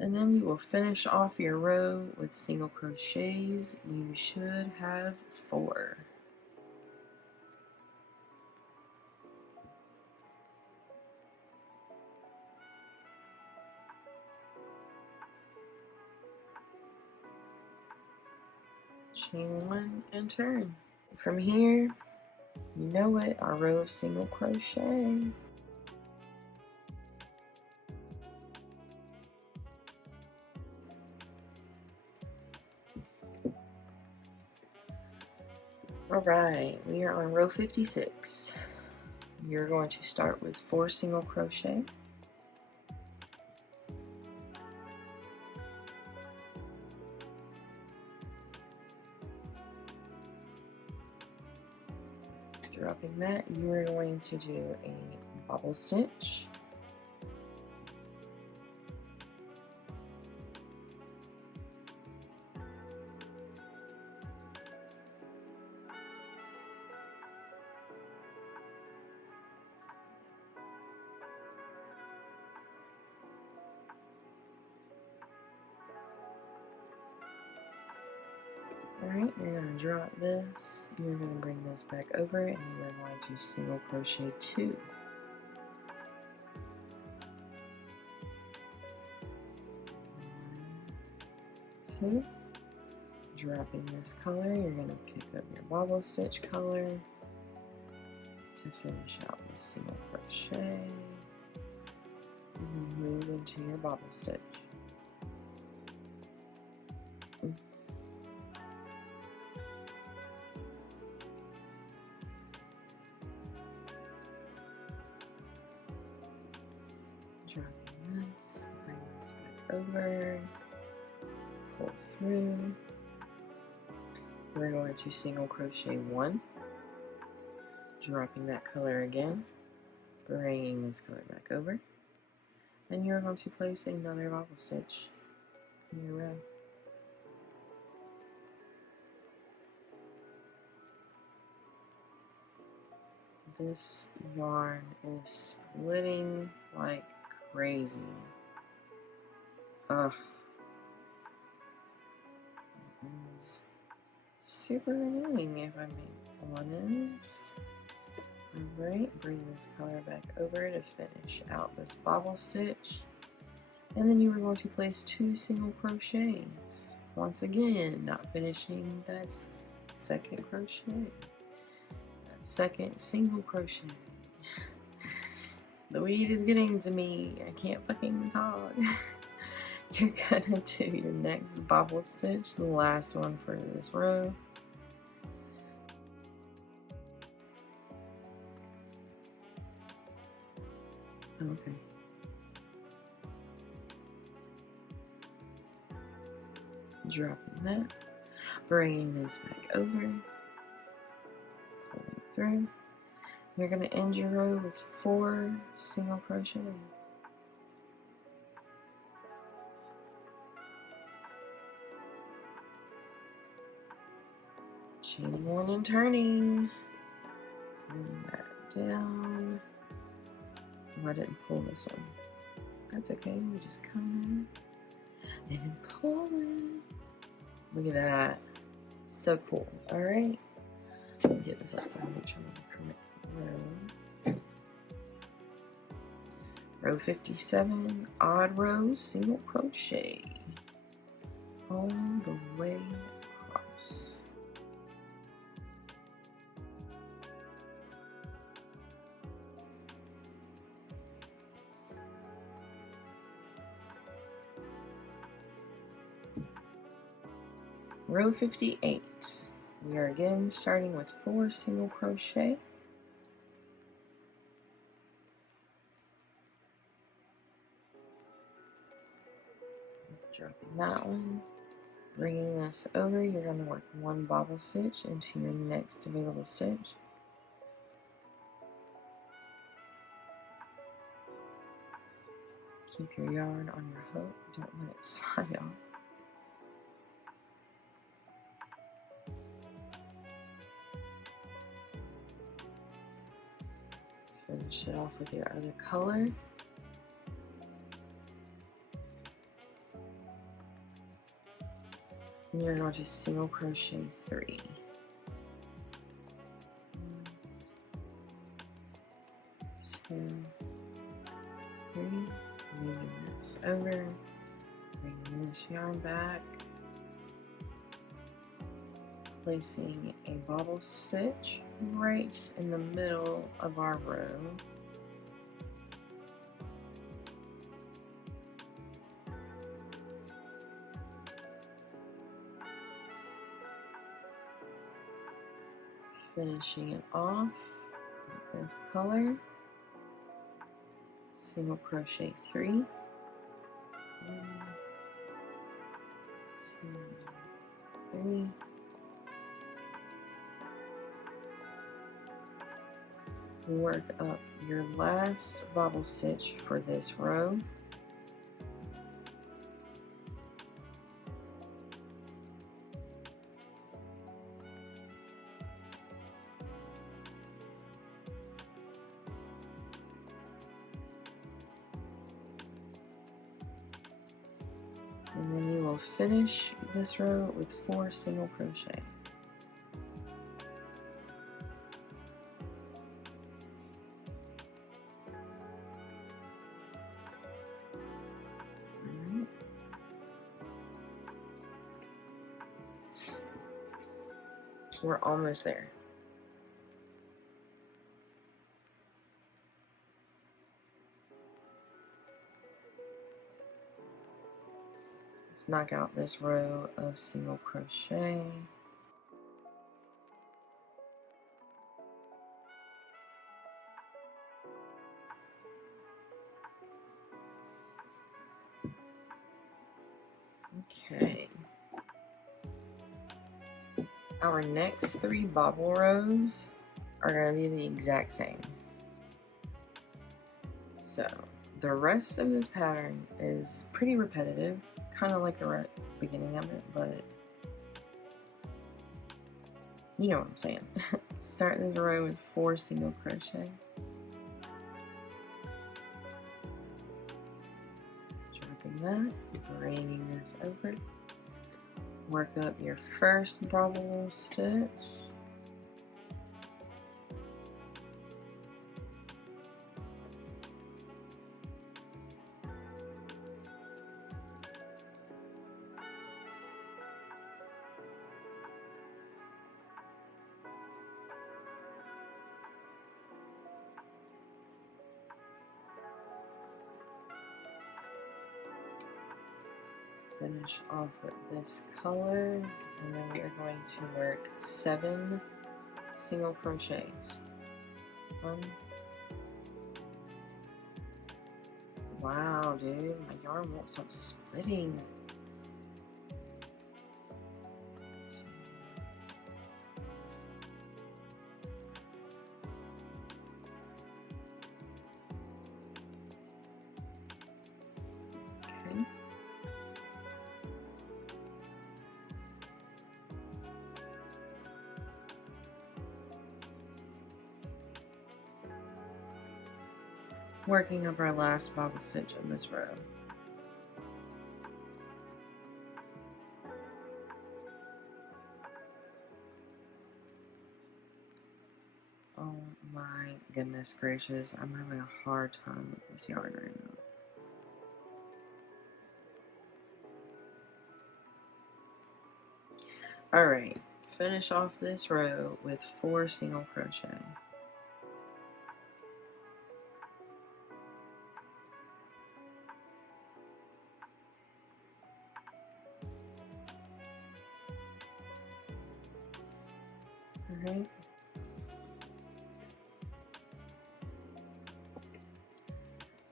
And then you will finish off your row with single crochets. You should have 4. Chain 1 and turn. From here, you know it, our row of single crochet. Alright, we are on row 56. You're going to start with 4 single crochet. Dropping that, you are going to do a bobble stitch. Alright, you're going to drop this, you're going to bring this back over, and you're going to single crochet 2. 1, 2. Dropping this color, you're going to pick up your bobble stitch color to finish out the single crochet, and then move into your bobble stitch. Dropping this, bring this back over, pull through. We're going to single crochet 1, dropping that color again, bringing this color back over, and you're going to place another bobble stitch in your row. This yarn is splitting like crazy. Ugh. It is super annoying if I'm being honest. Alright, bring this color back over to finish out this bobble stitch. And then you are going to place 2 single crochets. Once again, not finishing that second crochet. Second single crochet. The weed is getting to me. I can't fucking talk. You're gonna do your next bobble stitch, the last one for this row. Okay. Dropping that, bringing this back over. Through. You're going to end your row with 4 single crochet. Chaining 1 and turning. Bring that down. Oh, I didn't pull this one. That's okay. We just come in and pull it. Look at that. So cool. All right. Let me get this up so I make sure I'm in the correct row. Row 57, odd rows, single crochet all the way across. Row 58. We are again starting with 4 single crochet. Dropping that one. Bringing this over, you're going to work 1 bobble stitch into your next available stitch. Keep your yarn on your hook. Don't let it slide off. Finish it off with your other color. And you're going to single crochet 3. 1, 2, 3. Moving this over, bringing this yarn back, placing a bobble stitch right in the middle of our row. Finishing it off with this color, single crochet 3, 1, 2, 3, Work up your last bobble stitch for this row. And then you will finish this row with 4 single crochet. We're almost there. Let's knock out this row of single crochet. Okay. Our next 3 bobble rows are going to be the exact same. So the rest of this pattern is pretty repetitive, kind of like the beginning of it, but you know what I'm saying. Start this row with 4 single crochet. Dropping that, bringing this over. Work up your first bobble stitch. Finish off with this color, and then we are going to work 7 single crochets. 1. Wow, dude, my yarn won't stop splitting. 2. Okay. Working up our last bobble stitch of this row. Oh my goodness gracious, I'm having a hard time with this yarn right now. Alright, finish off this row with 4 single crochet. Alright.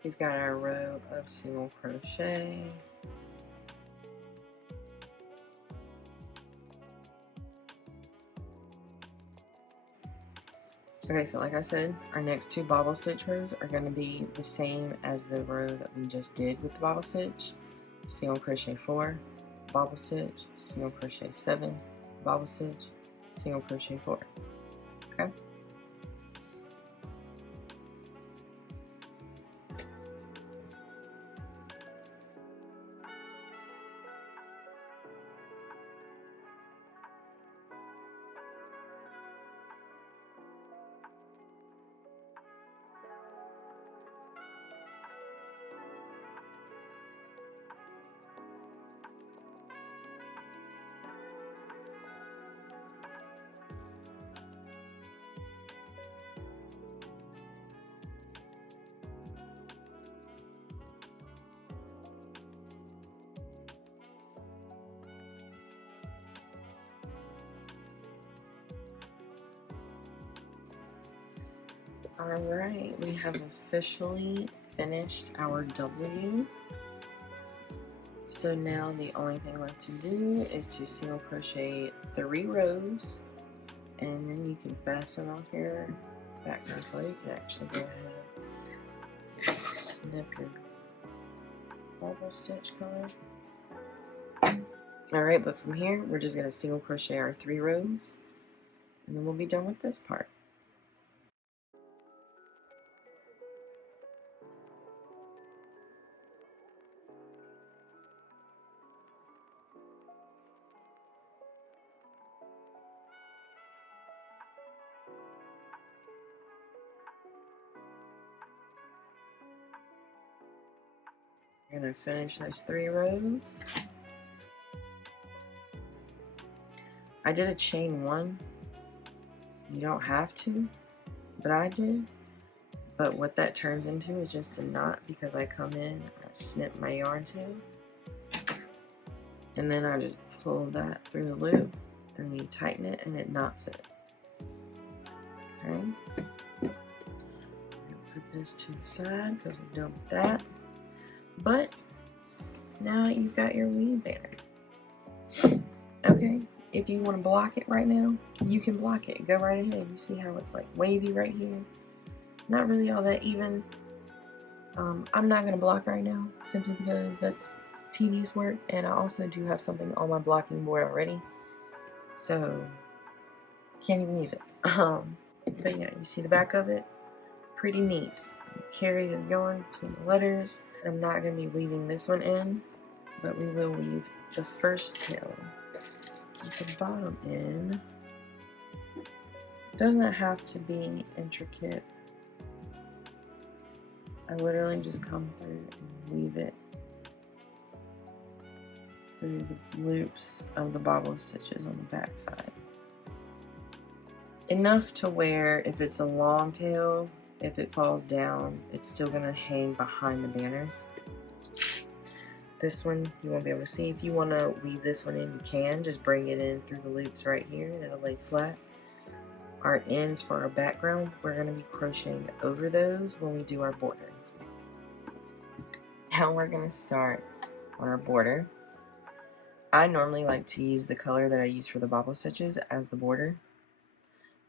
We've got our row of single crochet. Okay, so like I said, our next 2 bobble stitch rows are going to be the same as the row that we just did with the bobble stitch. Single crochet 4, bobble stitch, single crochet 7, bobble stitch, single crochet 4. Okay? Alright, we have officially finished our W. So now the only thing left to do is to single crochet 3 rows, and then you can fasten off your background color, you can actually go ahead and snip your bobble stitch color. Alright, but from here, we're just going to single crochet our 3 rows, and then we'll be done with this part. We're going to finish those 3 rows. I did a chain 1. You don't have to, but I did. But what that turns into is just a knot because I come in, I snip my yarn too, and then I just pull that through the loop and you tighten it and it knots it. Okay. Put this to the side because we're done with that. But now you've got your weave banner. Okay, if you want to block it right now, you can block it. Go right ahead. You see how it's like wavy right here? Not really all that even. I'm not going to block right now simply because that's tedious work, and I also do have something on my blocking board already, so can't even use it. But yeah, you see the back of it? Pretty neat. Carry the yarn between the letters. I'm not going to be weaving this one in, but we will weave the first tail with the bottom in. It doesn't have to be intricate. I literally just come through and weave it through the loops of the bobble stitches on the back side. Enough to where if it's a long tail, if it falls down, it's still going to hang behind the banner. This one you won't be able to see. If you want to weave this one in, you can. Just bring it in through the loops right here and it'll lay flat. Our ends for our background, we're going to be crocheting over those when we do our border. Now we're going to start on our border. I normally like to use the color that I use for the bobble stitches as the border.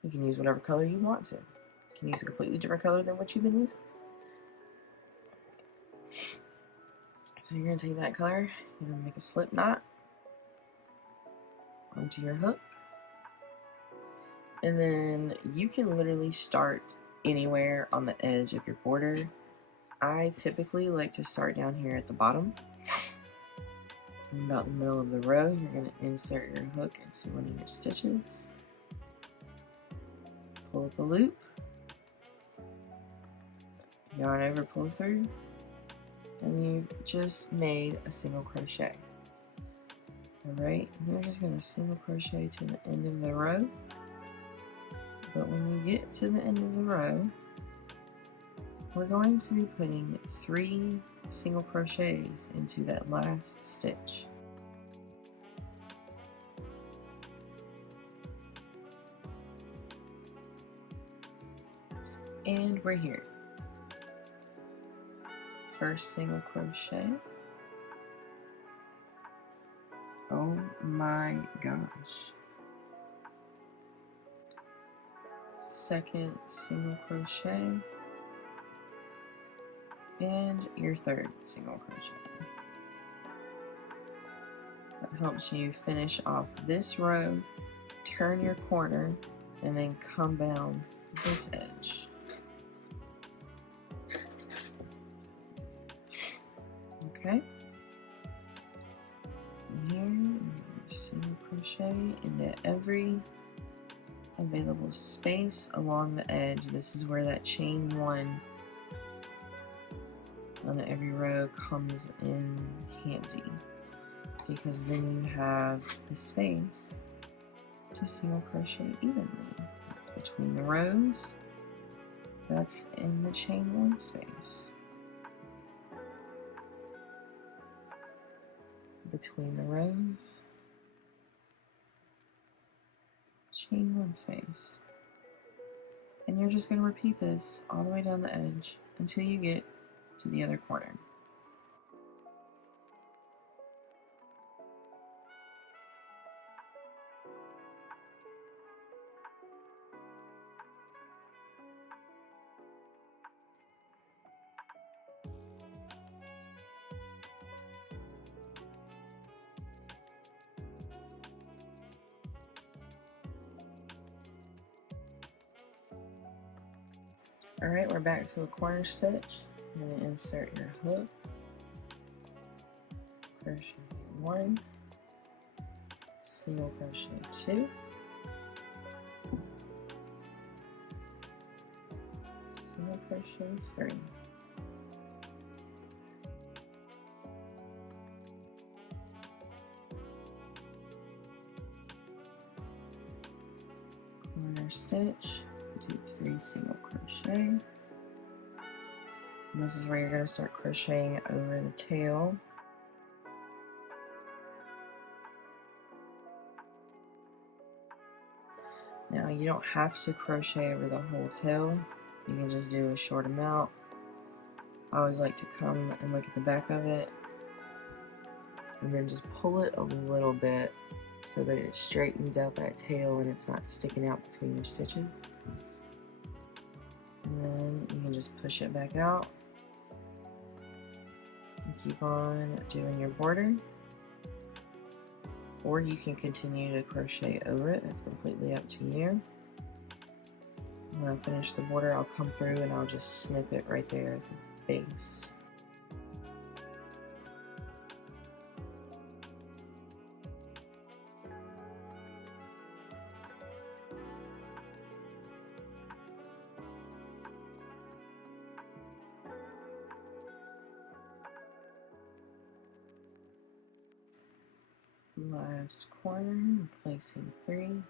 You can use whatever color you want to. You can use a completely different color than what you've been using. So you're going to take that color, you're going to make a slip knot onto your hook. And then you can literally start anywhere on the edge of your border. I typically like to start down here at the bottom. In about the middle of the row, you're going to insert your hook into one of your stitches. Pull up a loop. Yarn over, pull through. And you've just made a single crochet. Alright, we're just going to single crochet to the end of the row. But when you get to the end of the row, we're going to be putting 3 single crochets into that last stitch. And we're here. First single crochet. Oh my gosh. Second single crochet. And your third single crochet. That helps you finish off this row, turn your corner, and then come down this edge. Okay. From here, single crochet into every available space along the edge. This is where that chain 1 on every row comes in handy, because then you have the space to single crochet evenly. That's between the rows. That's in the chain 1 space. Between the rows, chain 1 space. And you're just going to repeat this all the way down the edge until you get to the other corner. Alright, we're back to a corner stitch. I'm going to insert your hook, crochet 1, single crochet 2, single crochet 3, corner stitch, do 3 single crochet. And this is where you're going to start crocheting over the tail. Now you don't have to crochet over the whole tail, you can just do a short amount. I always like to come and look at the back of it and then just pull it a little bit so that it straightens out that tail and it's not sticking out between your stitches. And then you can just push it back out and keep on doing your border. Or you can continue to crochet over it, that's completely up to you. When I finish the border, I'll come through and I'll just snip it right there at the base. Last corner, I'm placing 3. And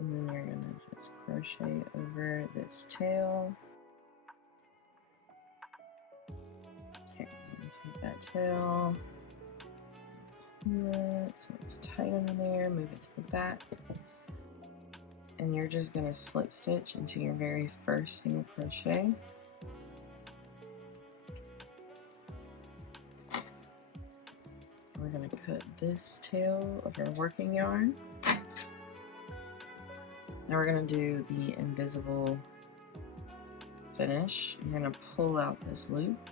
then you're going to just crochet over this tail. Okay, I'm going to take that tail, pull it so it's tight under there, move it to the back. And you're just going to slip stitch into your very first single crochet. We're going to cut this tail of our working yarn. Now we're going to do the invisible finish. You're going to pull out this loop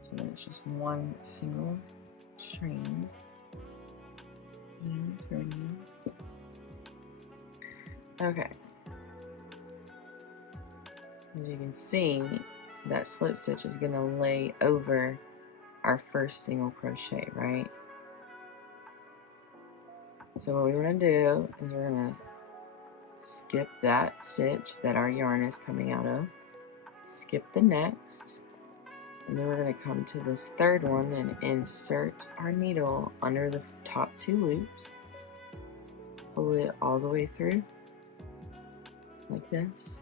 so that it's just one single strand. Okay. As you can see, that slip stitch is going to lay over our first single crochet, right? So what we want to do is we're going to skip that stitch that our yarn is coming out of, skip the next, and then we're going to come to this third one and insert our needle under the top 2 loops, pull it all the way through like this,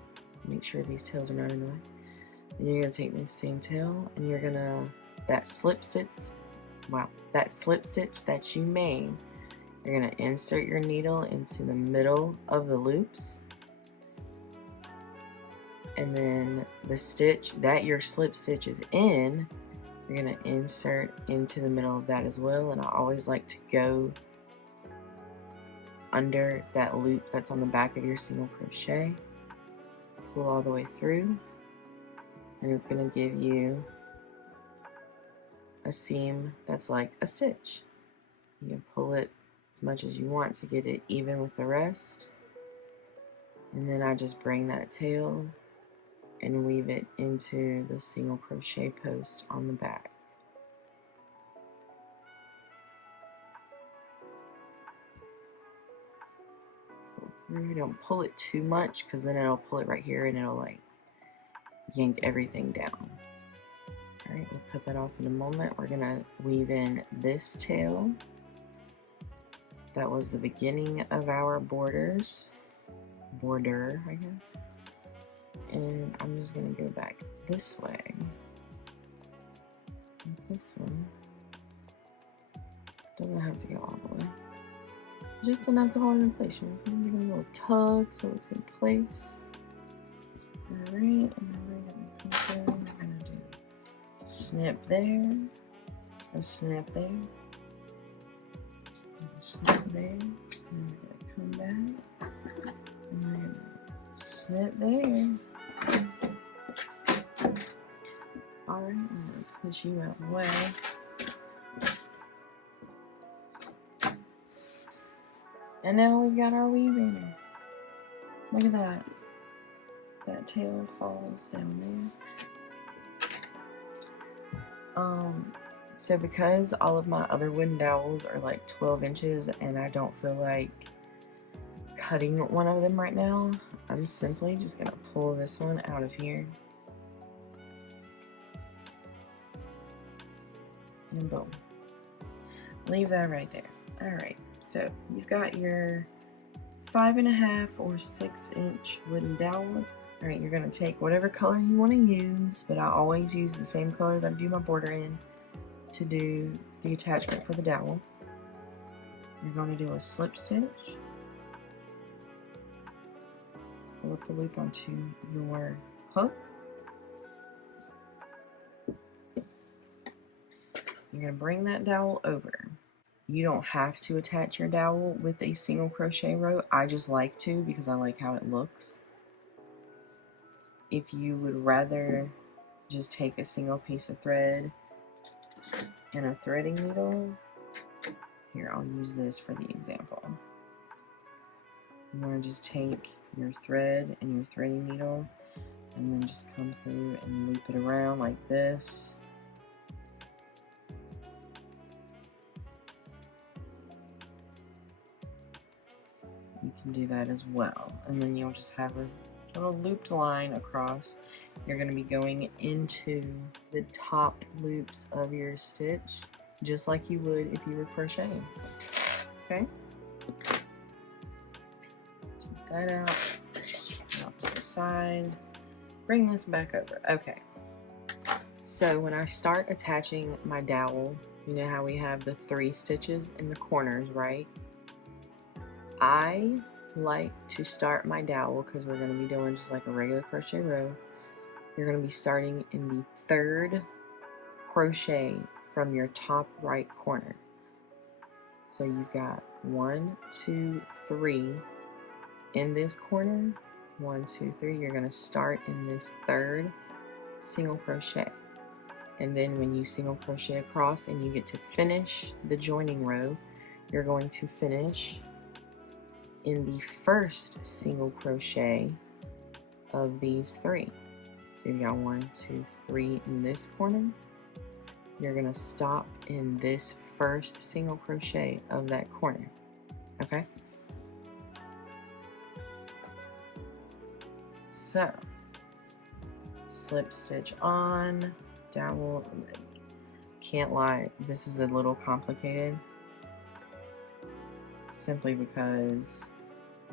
make sure these tails are not in the way. And you're going to take this same tail and you're going to, that slip stitch that you made, you're going to insert your needle into the middle of the loops, and then the stitch that your slip stitch is in, you're going to insert into the middle of that as well. And I always like to go under that loop that's on the back of your single crochet, pull all the way through, and it's going to give you a seam that's like a stitch. You can pull it as much as you want to get it even with the rest, and then I just bring that tail and weave it into the single crochet post on the back. Pull through, don't pull it too much because then it'll pull it right here and it'll like yank everything down. Alright, we'll cut that off in a moment. We're gonna weave in this tail. That was the beginning of our border, I guess. And I'm just gonna go back this way. And this one doesn't have to go all the way. Just enough to hold it in place. You're gonna give it a little tug so it's in place. Alright, and then we're gonna come through. We're gonna do a snip there, a snip there, a snip there, and we're gonna come back, and we're gonna snip there. push you out of the way. And now we've got our wee banner. Look at that. That tail falls down there. So because all of my other wooden dowels are like 12 inches and I don't feel like cutting one of them right now, I'm simply just gonna pull this one out of here. And boom. Leave that right there. Alright, so you've got your 5.5 or 6-inch wooden dowel. Alright, you're going to take whatever color you want to use, but I always use the same color that I do my border in to do the attachment for the dowel. You're going to do a slip stitch. Pull up the loop onto your hook. You're going to bring that dowel over. You don't have to attach your dowel with a single crochet row. I just like to because I like how it looks. If you would rather just take a single piece of thread and a threading needle, here, I'll use this for the example. You want to just take your thread and your threading needle and then just come through and loop it around like this. You can do that as well. And then you'll just have a little looped line across. You're going to be going into the top loops of your stitch just like you would if you were crocheting. Okay? Take that out to the side, bring this back over. Okay, so when I start attaching my dowel, you know how we have the 3 stitches in the corners, right? I like to start my dowel, because we're going to be doing just like a regular crochet row. You're going to be starting in the 3rd crochet from your top right corner. So you've got 1, 2, 3 in this corner. 1, 2, 3. You're going to start in this 3rd single crochet. And then when you single crochet across and you get to finish the joining row, you're going to finish in the 1st single crochet of these 3. So you've got 1, 2, 3 in this corner. You're going to stop in this 1st single crochet of that corner. Okay? So, slip stitch on, dowel ready. Can't lie, this is a little complicated, simply because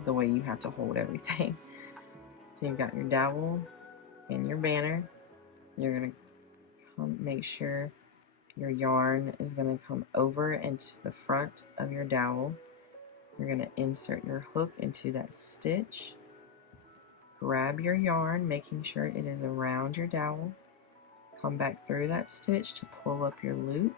the way you have to hold everything. So you've got your dowel and your banner. You're going to come make sure your yarn is going to come over into the front of your dowel. You're going to insert your hook into that stitch. Grab your yarn, making sure it is around your dowel. Come back through that stitch to pull up your loop.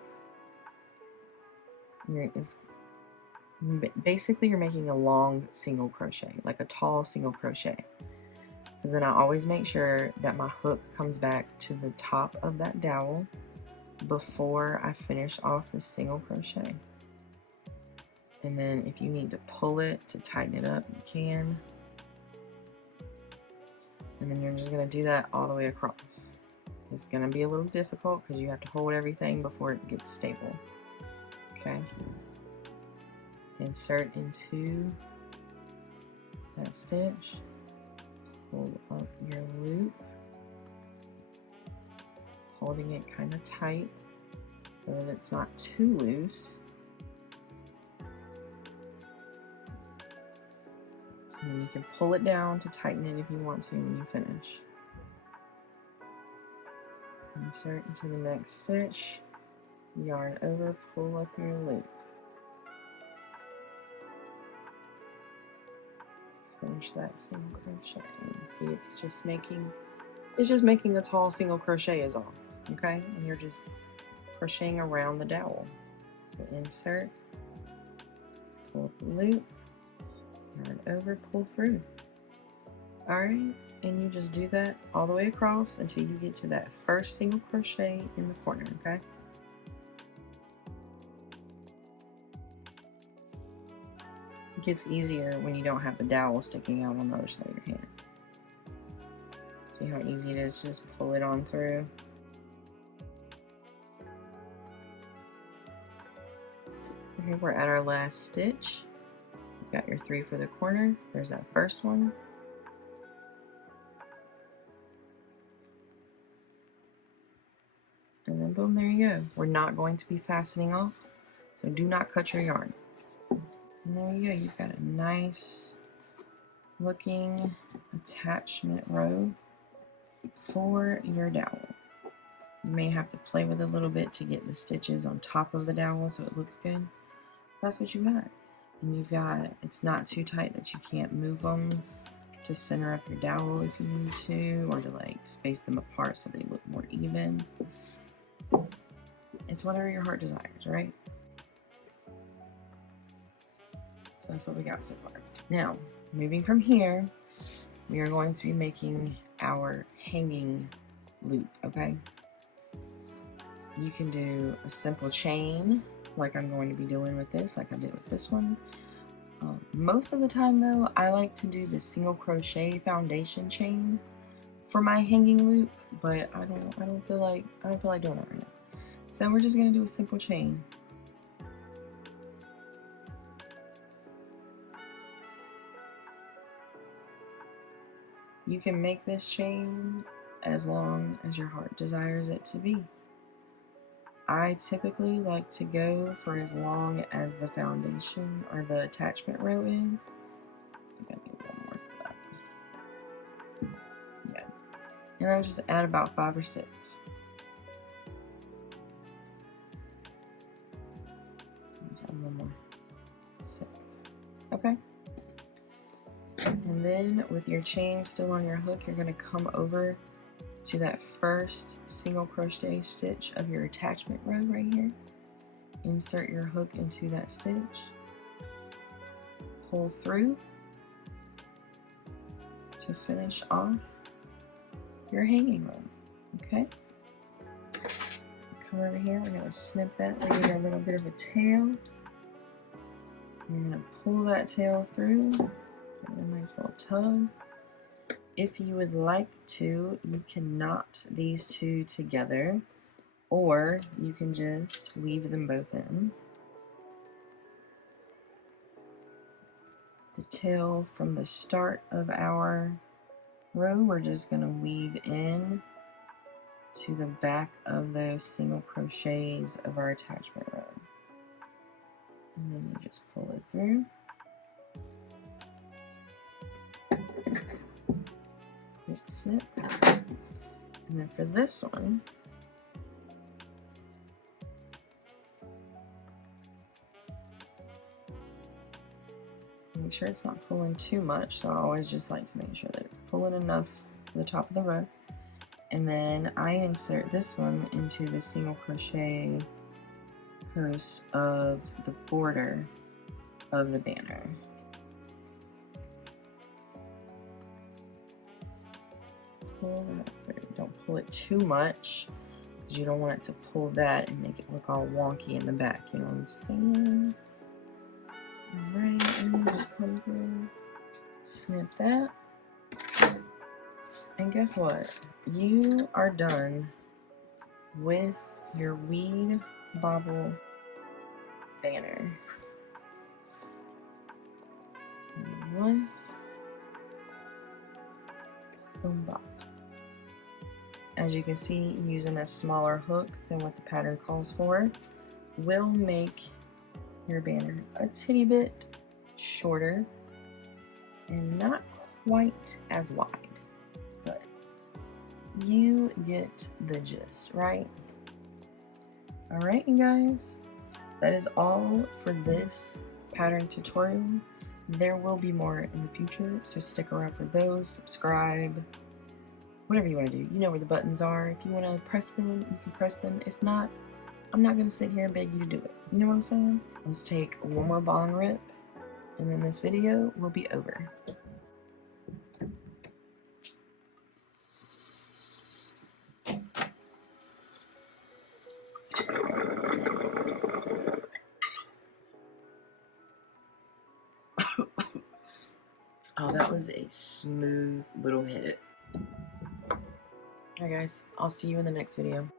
Basically, you're making a long single crochet, like a tall single crochet. Because then I always make sure that my hook comes back to the top of that dowel before I finish off the single crochet. And then if you need to pull it to tighten it up, you can. And then you're just going to do that all the way across. It's going to be a little difficult because you have to hold everything before it gets stable. Okay. Insert into that stitch. Pull up your loop. Holding it kind of tight so that it's not too loose. And then you can pull it down to tighten it if you want to when you finish. Insert into the next stitch, yarn over, pull up your loop. Finish that single crochet. See, it's just making a tall single crochet is all. Okay? And you're just crocheting around the dowel. So insert, pull up the loop, yarn over, pull through. Alright, and you just do that all the way across until you get to that first single crochet in the corner, okay? It gets easier when you don't have the dowel sticking out on the other side of your hand. See how easy it is to just pull it on through? Okay, we're at our last stitch. You've got your 3 for the corner. There's that first one. And then boom, there you go. We're not going to be fastening off, so do not cut your yarn. And there you go, you've got a nice looking attachment row for your dowel. You may have to play with it a little bit to get the stitches on top of the dowel so it looks good. That's what you got. And you've got, it's not too tight that you can't move them to center up your dowel if you need to, or to like space them apart so they look more even. It's whatever your heart desires, right? So that's what we got so far. Now, moving from here, we are going to be making our hanging loop, okay? You can do a simple chain like I'm going to be doing with this, like I did with this one. Most of the time though, I like to do the single crochet foundation chain for my hanging loop, but I don't feel like doing that right now. So we're just gonna do a simple chain. You can make this chain as long as your heart desires it to be. I typically like to go for as long as the foundation or the attachment row is. I think I need one more for that. Yeah. And then just add about 5 or 6. Let's add one more. 6. Okay. And then with your chain still on your hook, you're going to come over to that first single crochet stitch of your attachment row right here. Insert your hook into that stitch, pull through to finish off your hanging row. Okay, come over here, we're going to snip that to get a little bit of a tail. You're going to pull that tail through, give it a nice little tug. If you would like to, you can knot these two together, or you can just weave them both in. The tail from the start of our row, we're just going to weave in to the back of those single crochets of our attachment row. And then you just pull it through. Quick snip. And then for this one, make sure it's not pulling too much, so I always just like to make sure that it's pulling enough to the top of the row. And then I insert this one into the single crochet post of the border of the banner. Pull that through. Don't pull it too much, because you don't want it to pull that and make it look all wonky in the back, you know what I'm saying? Alright, and you just come through, snip that, and guess what? You are done with your Weed Bobble banner. One, boom, bop. As you can see, using a smaller hook than what the pattern calls for will make your banner a titty bit shorter and not quite as wide, but you get the gist, right? Alright, you guys, that is all for this pattern tutorial. There will be more in the future, so stick around for those, subscribe, whatever you want to do. You know where the buttons are. If you want to press them, you can press them. If not, I'm not going to sit here and beg you to do it. You know what I'm saying? Let's take one more bong rip, and then this video will be over. Oh, that was a smooth little hit. Alright guys, I'll see you in the next video.